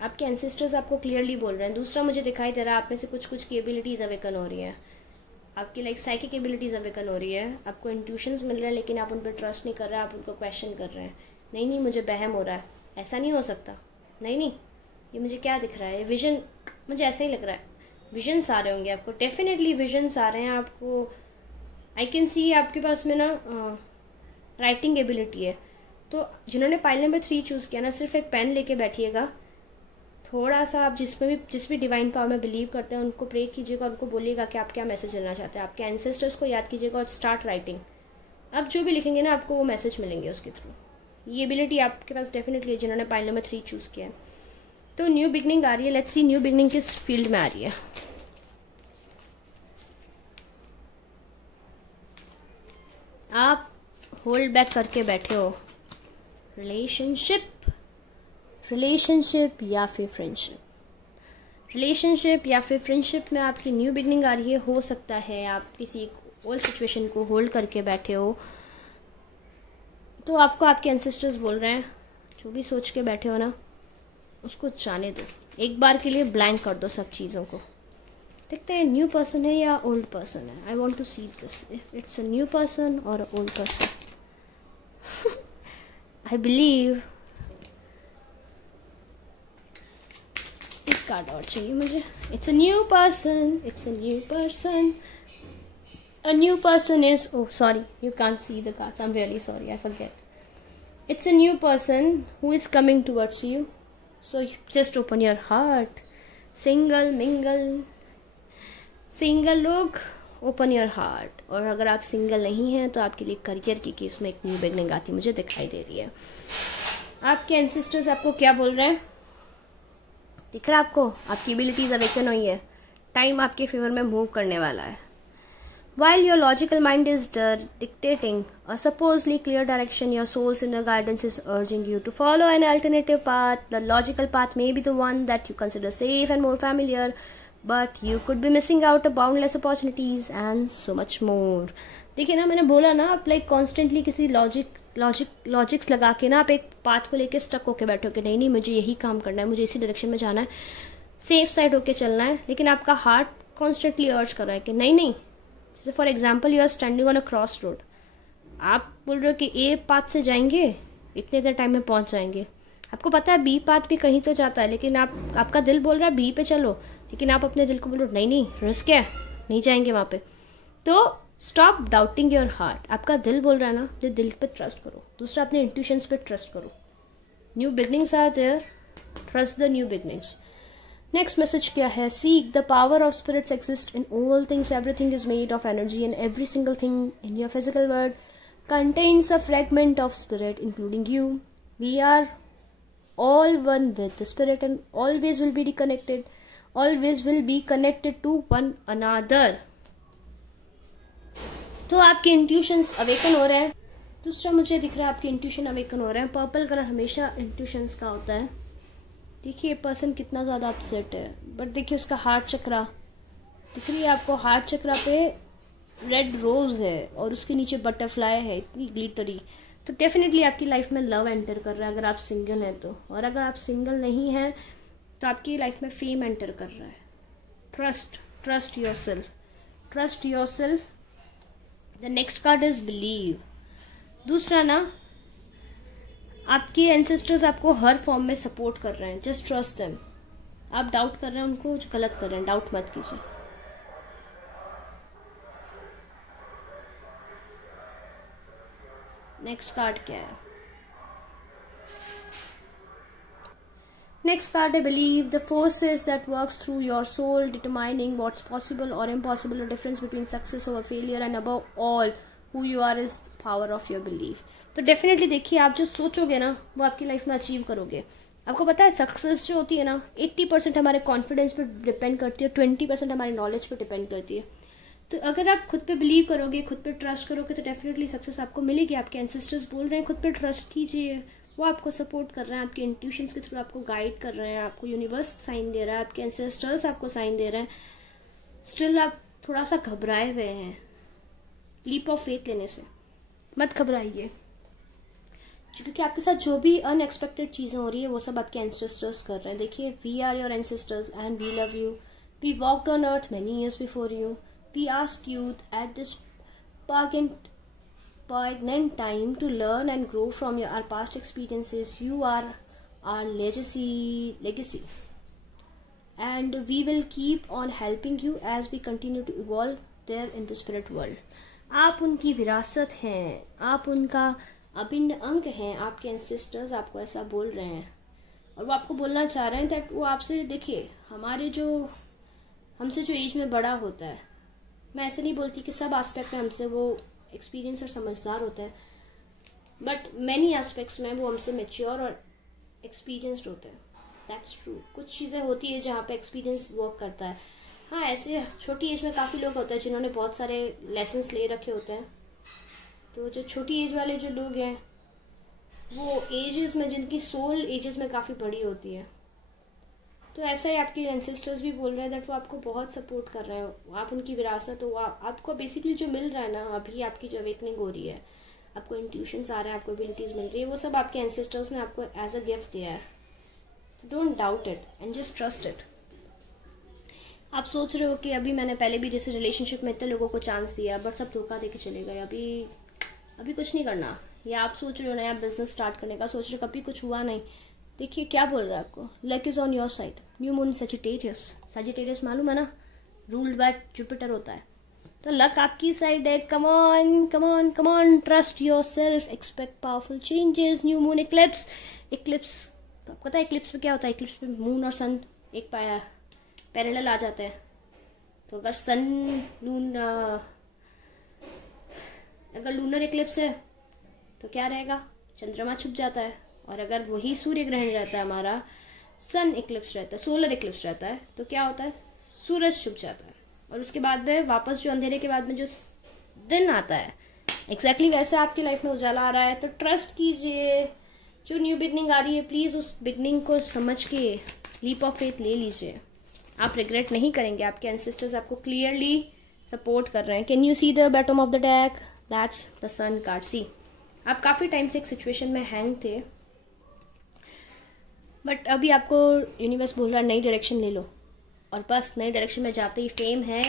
आपके एंसेस्टर्स आपको क्लियरली बोल रहे हैं। दूसरा मुझे दिखाई दे रहा है आप में से कुछ की एबिलिटीज़ अवेकन हो रही है, आपकी लाइक साइकिक एबिलिटीज़ अवेकन हो रही है। आपको इंट्यूशंस मिल रहे हैं लेकिन आप उन पर ट्रस्ट नहीं कर रहे हैं, आप उनको क्वेश्चन कर रहे हैं। नहीं मुझे बहम हो रहा है, ऐसा नहीं हो सकता, नहीं ये मुझे क्या दिख रहा है, विजन मुझे ऐसा ही लग रहा है। विजन्स आ रहे होंगे आपको, डेफिनेटली विजन्स आ रहे हैं आपको। आई कैन सी आपके पास में ना राइटिंग एबिलिटी है। तो जिन्होंने पाइल नंबर 3 चूज़ किया ना, सिर्फ एक पेन लेके बैठिएगा, थोड़ा सा आप जिस भी डिवाइन पावर में बिलीव करते हैं उनको प्रे कीजिएगा, उनको बोलिएगा कि आप क्या मैसेज देना चाहते हैं। आपके एंसेस्टर्स को याद कीजिएगा और स्टार्ट राइटिंग। अब जो भी लिखेंगे ना आपको वो मैसेज मिलेंगे उसके थ्रू। ये एबिलिटी आपके पास डेफिनेटली है जिन्होंने पाइल नंबर 3 चूज़ किया है। तो न्यू बिगनिंग आ रही है, लेट्स सी न्यू बिगनिंग किस फील्ड में आ रही है। आप होल्ड बैक करके बैठे हो, रिलेशनशिप या फिर फ्रेंडशिप। रिलेशनशिप या फिर फ्रेंडशिप में आपकी न्यू बिगनिंग आ रही है। हो सकता है आप किसी ओल्ड सिचुएशन को होल्ड करके बैठे हो, तो आपको आपके एंसेस्टर्स बोल रहे हैं जो भी सोच के बैठे हो ना, उसको जाने दो, एक बार के लिए ब्लैंक कर दो सब चीज़ों को। देखते हैं न्यू पर्सन है या ओल्ड पर्सन है। I want to see this, if it's a new person और a old person. I believe एक कार्ड और चाहिए मुझे। It's a new person, it's a new person. A new person is, oh sorry, you can't see the cards, I'm really sorry, I forget. It's a new person who is coming towards you, so just open your heart. Single mingle, single लोग open your heart। और अगर आप single नहीं हैं तो आपके लिए career की केस में एक न्यू बिगनिंग आती मुझे दिखाई दे रही है। आपके एंसेस्टर्स आपको क्या बोल रहे हैं, दिख रहा है आपको? आपकी एबिलिटीज अवेकन हुई है, टाइम आपके फेवर में मूव करने वाला है। While your logical mind is dictating a supposedly clear direction, your soul's inner guidance is urging you to follow an alternative path. The logical path may be the one that you consider safe and more familiar, but you could be missing out on boundless opportunities and so much more. देखिए ना, मैंने बोला ना, आप like constantly किसी logics लगा के ना आप एक पाथ को लेके स्टक होके बैठो कि नहीं मुझे यही काम करना है, मुझे इसी डायरेक्शन में जाना है, सेफ साइड होके चलना है। लेकिन आपका हार्ट कॉन्स्टेंटली अर्ज कर रहा है कि नहीं। जैसे for example you are standing on a cross road, आप बोल रहे हो कि ए पाथ से जाएंगे इतने देर टाइम में पहुंच जाएंगे, आपको पता है बी पाथ भी कहीं तो जाता है, लेकिन आपका दिल बोल रहा है बी पे चलो, लेकिन आप अपने दिल को बोलो नहीं रिस्क है, नहीं जाएंगे वहाँ पे। तो स्टॉप डाउटिंग योर हार्ट। आपका दिल बोल रहा है ना, जो दिल पे ट्रस्ट करो। दूसरा, अपने इंट्यूशंस पे ट्रस्ट करो। New beginnings are there, trust the new beginnings. Next message क्या है? Seek the power of spirits exist in all things, everything is made of energy and every single thing in your physical world contains a fragment of spirit including you. We are all one with the spirit and always will be reconnected, always will be connected to one another. तो आपके intuitions awaken हो रहे हैं। दूसरा मुझे दिख रहा है आपके इंट्यूशन अवेकन हो रहे हैं। पर्पल कलर हमेशा इंट्यूशंस का होता है। देखिए पर्सन कितना ज़्यादा अपसेट है, बट देखिए उसका हार्ट चक्रा दिख रही है आपको। हार्ट चक्रा पे रेड रोज है और उसके नीचे बटरफ्लाई है, इतनी ग्लिटरी। तो डेफिनेटली आपकी लाइफ में लव एंटर कर रहा है अगर आप सिंगल हैं तो, और अगर आप सिंगल नहीं हैं तो आपकी लाइफ में फेम एंटर कर रहा है। Trust your self. The next card is believe. दूसरा ना, आपके एंसेस्टर्स आपको हर फॉर्म में सपोर्ट कर रहे हैं, जस्ट ट्रस्ट देम। आप डाउट कर रहे हैं उनको, जो गलत कर रहे हैं, डाउट मत कीजिए। नेक्स्ट कार्ड क्या है? नेक्स्ट कार्ड है believe. The forces that works through your soul determining what's possible और impossible, the difference between success और failure and above all who you are is power of your believe. तो definitely देखिए, आप जो सोचोगे ना वो आपकी लाइफ में अचीव करोगे। आपको पता है सक्सेस जो होती है ना 80% हमारे कॉन्फिडेंस पे डिपेंड करती है, 20% हमारी नॉलेज पे डिपेंड करती है। तो अगर आप खुद पे बिलीव करोगे, खुद पे ट्रस्ट करोगे, तो डेफिनेटली सक्सेस आपको मिलेगी। आपके एंसेस्टर्स बोल रहे हैं खुद पे ट्रस्ट कीजिए, वो आपको सपोर्ट कर रहे हैं, आपके इंट्यूशंस के थ्रू आपको गाइड कर रहे हैं, आपको यूनिवर्स साइन दे रहा है, आपके एंसेस्टर्स आपको साइन दे रहे हैं। स्टिल आप थोड़ा सा घबराए हुए हैं, लीप ऑफ फेथ लेने से मत घबराइए, क्योंकि आपके साथ जो भी अनएक्सपेक्टेड चीज़ें हो रही है वो सब आपके एंसेस्टर्स कर रहे हैं। देखिए, we are your ancestors and we love you. We walked on earth many years before you. We ask you at this poignant time to learn and grow from our past experiences. You are our legacy. And we will keep on helping you as we continue to evolve there in the spirit world. आप उनकी विरासत हैं, आप उनका अभिन्न अंग हैं। आपके एंसेस्टर्स आपको ऐसा बोल रहे हैं और वो आपको बोलना चाह रहे हैं दैट वो आपसे, देखिए हमसे जो एज में बड़ा होता है, मैं ऐसे नहीं बोलती कि सब एस्पेक्ट में हमसे वो एक्सपीरियंस और समझदार होता है, बट मैनी एस्पेक्ट्स में वो हमसे मैच्योर और एक्सपीरियंस्ड होते हैं। That's true. कुछ चीज़ें होती है जहाँ पे एक्सपीरियंस वर्क करता है। हाँ, ऐसे छोटी एज में काफ़ी लोग होते हैं जिन्होंने बहुत सारे लेसन्स ले रखे होते हैं। तो जो छोटी एज वाले जो लोग हैं वो एजेस में, जिनकी सोल एजेस में काफ़ी बड़ी होती है, तो ऐसा ही आपके एंसेस्टर्स भी बोल रहे हैं दैट वो आपको बहुत सपोर्ट कर रहे हो, आप उनकी विरासत हो, आपको बेसिकली जो मिल रहा है ना अभी, आपकी जो अवेकनिंग हो रही है, आपको इंट्यूशंस आ रहे हैं, आपको एबिलिटीज़ मिल रही है, वो सब आपके एंसेस्टर्स ने आपको एज अ गिफ्ट दिया है। Don't doubt it and just trust it. आप सोच रहे हो कि अभी मैंने पहले भी जैसे रिलेशनशिप में इतने लोगों को चांस दिया बट सब धोखा दे के चले गए, अभी कुछ नहीं करना, या आप सोच रहे हो नया बिजनेस स्टार्ट करने का, सोच रहे हो कभी कुछ हुआ नहीं। देखिए क्या बोल रहा है आपको, luck is on your side. New moon Sagittarius, Sagittarius मालूम है ना, रूल्ड बाय जुपिटर होता है, तो लक आपकी साइड है। Come on come on come on, trust your self, expect powerful changes. New moon Eclipse, तो आपको पता है इक्लिप्स में क्या होता है, इक्लिप्स में मून और सन एक पैरेलल आ जाते हैं। तो अगर अगर लूनर इक्लिप्स है तो क्या रहेगा, चंद्रमा छुप जाता है, और अगर वही सूर्य ग्रहण रहता है हमारा, सन इक्लिप्स रहता है, सोलर इक्लिप्स रहता है, तो क्या होता है, सूरज छुप जाता है, और उसके बाद में वापस जो अंधेरे के बाद में जो दिन आता है, एग्जैक्टली वैसा आपकी लाइफ में उजाला आ रहा है। तो ट्रस्ट कीजिए, जो न्यू बिगनिंग आ रही है प्लीज़ उस बिगनिंग को समझ के लीप ऑफ फेथ ले लीजिए, आप रिग्रेट नहीं करेंगे, आपके एंसेस्टर्स आपको क्लियरली सपोर्ट कर रहे हैं। Can you see the bottom of the deck, that's the sun card. See आप काफ़ी टाइम से एक सिचुएशन में हैंग थे, बट अभी आपको यूनिवर्स बोल रहा है नई डायरेक्शन ले लो, और बस नई डायरेक्शन में जाते ही फेम है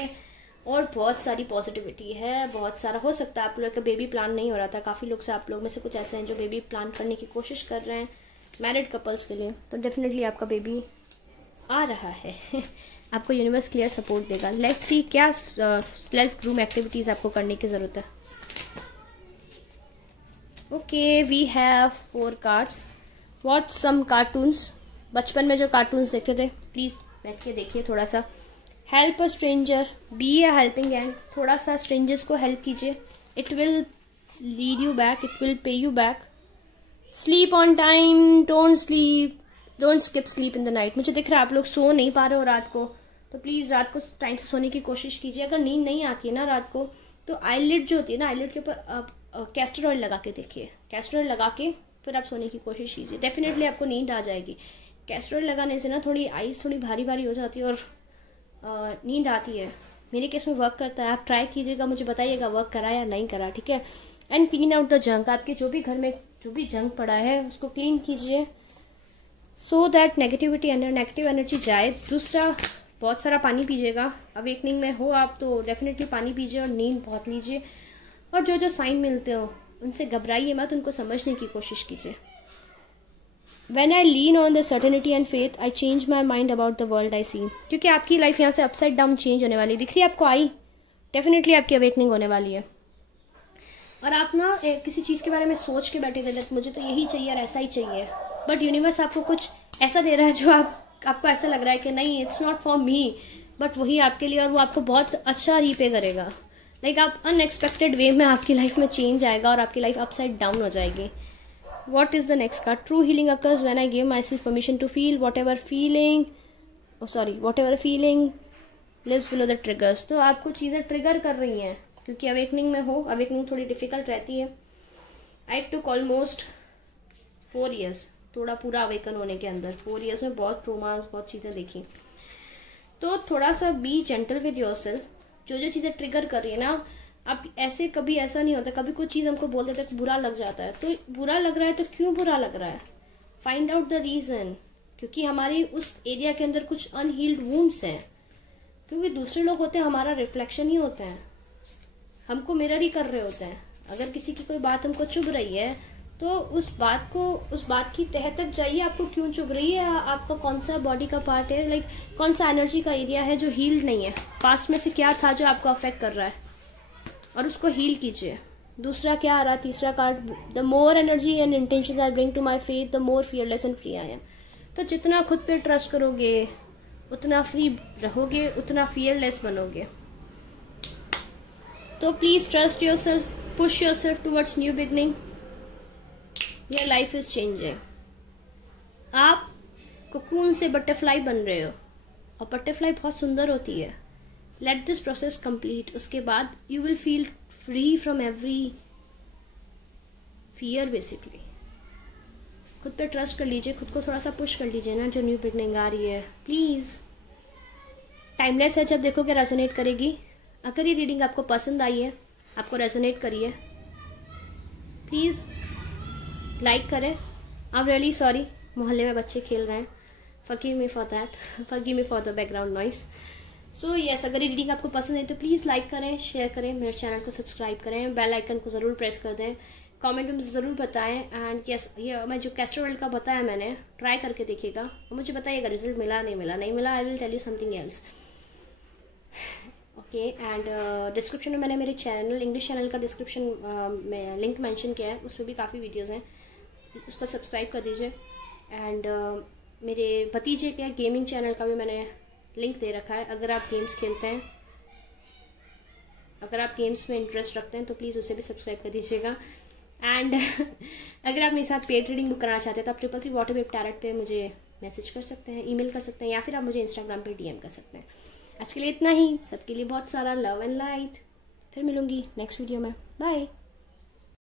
और बहुत सारी पॉजिटिविटी है, बहुत सारा हो सकता है। आप लोग का बेबी प्लान नहीं हो रहा था, काफ़ी लोग से आप लोग में से कुछ ऐसे हैं जो बेबी प्लान करने की कोशिश कर रहे हैं, मैरिड कपल्स के लिए, तो डेफिनेटली आपका बेबी आ रहा है आपको यूनिवर्स क्लियर सपोर्ट देगा। लेट्स सी क्या सेल्फ रूम एक्टिविटीज़ आपको करने की ज़रूरत है। Okay, we have 4 cards. Watch some cartoons, बचपन में जो कार्टून्स देखे थे प्लीज़ बैठ के देखिए थोड़ा सा। Help a stranger, be a helping hand, थोड़ा सा स्ट्रेंजर्स को हेल्प कीजिए, it will lead you back, it will pay you back. Sleep on time, don't skip sleep in the night. मुझे दिख रहा है आप लोग सो नहीं पा रहे हो रात को, तो प्लीज़ रात को टाइम से सोने की कोशिश कीजिए। अगर नींद नहीं आती है ना रात को, तो आईलिड जो होती है ना, आईलिड के ऊपर कैस्टर ऑयल लगा के देखिए, कैस्टर ऑयल लगा के फिर आप सोने की कोशिश कीजिए, डेफिनेटली आपको नींद आ जाएगी। कैस्टर ऑयल लगाने से ना थोड़ी आईज थोड़ी भारी भारी हो जाती है और नींद आती है। मेरे केस में वर्क करता है, आप ट्राई कीजिएगा, मुझे बताइएगा वर्क करा या नहीं करा, ठीक है। And clean out the junk, आपके जो भी घर में जो भी जंक पड़ा है उसको क्लीन कीजिए, सो दैट नेगेटिव एनर्जी जाए। दूसरा, बहुत सारा पानी पीजिएगा, अवेकनिंग में हो आप तो डेफिनेटली पानी पीजिए और नींद बहुत लीजिए, और जो जो साइन मिलते हो उनसे घबराइए मत, उनको समझने की कोशिश कीजिए। When I lean on the certainty and faith, I change my mind about the world I see. क्योंकि आपकी लाइफ यहाँ से अपसाइड डाउन चेंज होने वाली दिख रही है आपको, आई डेफिनेटली आपकी अवेकनिंग होने वाली है। और आप ना किसी चीज़ के बारे में सोच के बैठे थे मुझे तो यही चाहिए और ऐसा ही चाहिए, बट यूनिवर्स आपको कुछ ऐसा दे रहा है जो आपको ऐसा लग रहा है कि नहीं it's not for me, but वही आपके लिए, और वो आपको बहुत अच्छा रीपे करेगा। लाइक आप अनएक्सपेक्टेड वे में आपकी लाइफ में चेंज आएगा और आपकी लाइफ अपसाइड डाउन हो जाएगी। What is the next card? True healing occurs when I give myself permission to feel whatever feeling lives below the triggers. तो आपको चीज़ें ट्रिगर कर रही हैं क्योंकि अवेकनिंग में हो, अवेकनिंग थोड़ी डिफिकल्ट रहती है। I took almost 4 years, थोड़ा पूरा अवेकन होने के अंदर 4 years में बहुत ट्रोमास, बहुत चीज़ें देखी। तो थोड़ा सा बी जेंटल विद योरसेल्फ, जो चीज़ें ट्रिगर कर रही है ना, अब ऐसे कभी ऐसा नहीं होता, कभी कोई चीज़ हमको बोल देते हैं बुरा लग जाता है, तो बुरा लग रहा है तो क्यों बुरा लग रहा है, फाइंड आउट द रीज़न। क्योंकि हमारी उस एरिया के अंदर कुछ अनहील्ड वुंड्स हैं, क्योंकि दूसरे लोग होते हैं हमारा रिफ्लेक्शन ही होते हैं, हमको मिरर ही कर रहे होते हैं। अगर किसी की कोई बात हमको चुभ रही है तो उस बात की तह तक जाइए, आपको क्यों चुभ रही है, आपका कौन सा बॉडी का पार्ट है, लाइक कौन सा एनर्जी का एरिया है जो हील्ड नहीं है, पास्ट में से क्या था जो आपको अफेक्ट कर रहा है, और उसको हील कीजिए। दूसरा क्या आ रहा है, तीसरा card, the more energy and intention I bring to my faith the more fearless and free I am. तो जितना खुद पे ट्रस्ट करोगे उतना फ्री रहोगे, उतना फियरलेस बनोगे। तो please trust your self, push your self towards new beginning, your life is changing. आप कोकून से बटरफ्लाई बन रहे हो और बटरफ्लाई बहुत सुंदर होती है। लेट दिस प्रोसेस कंप्लीट, उसके बाद you will feel free from every fear basically. खुद पे ट्रस्ट कर लीजिए, खुद को थोड़ा सा पुश कर लीजिए ना, जो न्यू बिगनिंग आ रही है प्लीज़। टाइमलेस है, जब देखोगे रेजोनेट करेगी। अगर ये रीडिंग आपको पसंद आई है, आपको रेजोनेट करिए, प्लीज़ लाइक करें। आई एम रियली सॉरी, मोहल्ले में बच्चे खेल रहे हैं, forgive me for that, forgive me for the background noise. So yes, अगर ये रीडिंग आपको पसंद है तो प्लीज़ लाइक करें, शेयर करें, मेरे चैनल को सब्सक्राइब करें, बेल आइकन को ज़रूर प्रेस कर दें, कमेंट में मुझे ज़रूर बताएं। एंड यस, ये मैं जो कैस्टर ऑयल का बताया मैंने, ट्राई करके देखिएगा और मुझे बताइएगा रिजल्ट मिला नहीं मिला, I will tell you something else. Okay, and description में मैंने मेरे चैनल, इंग्लिश चैनल का डिस्क्रिप्शन में लिंक मेंशन किया है, उसमें भी काफ़ी वीडियोज़ हैं, उसको सब्सक्राइब कर दीजिए। एंड मेरे भतीजे के गेमिंग चैनल का भी मैंने लिंक दे रखा है। अगर आप गेम्स खेलते हैं, अगर आप गेम्स में इंटरेस्ट रखते हैं तो प्लीज़ उसे भी सब्सक्राइब कर दीजिएगा। एंड अगर आप मेरे साथ पेड रीडिंग बुक कराना चाहते हैं तो आप 333 वाटरवेव टैरेट पे मुझे मैसेज कर सकते हैं, ईमेल कर सकते हैं, या फिर आप मुझे इंस्टाग्राम पे डीएम कर सकते हैं। आज के लिए इतना ही, सबके लिए बहुत सारा लव एंड लाइट। फिर मिलूंगी नेक्स्ट वीडियो में, बाय।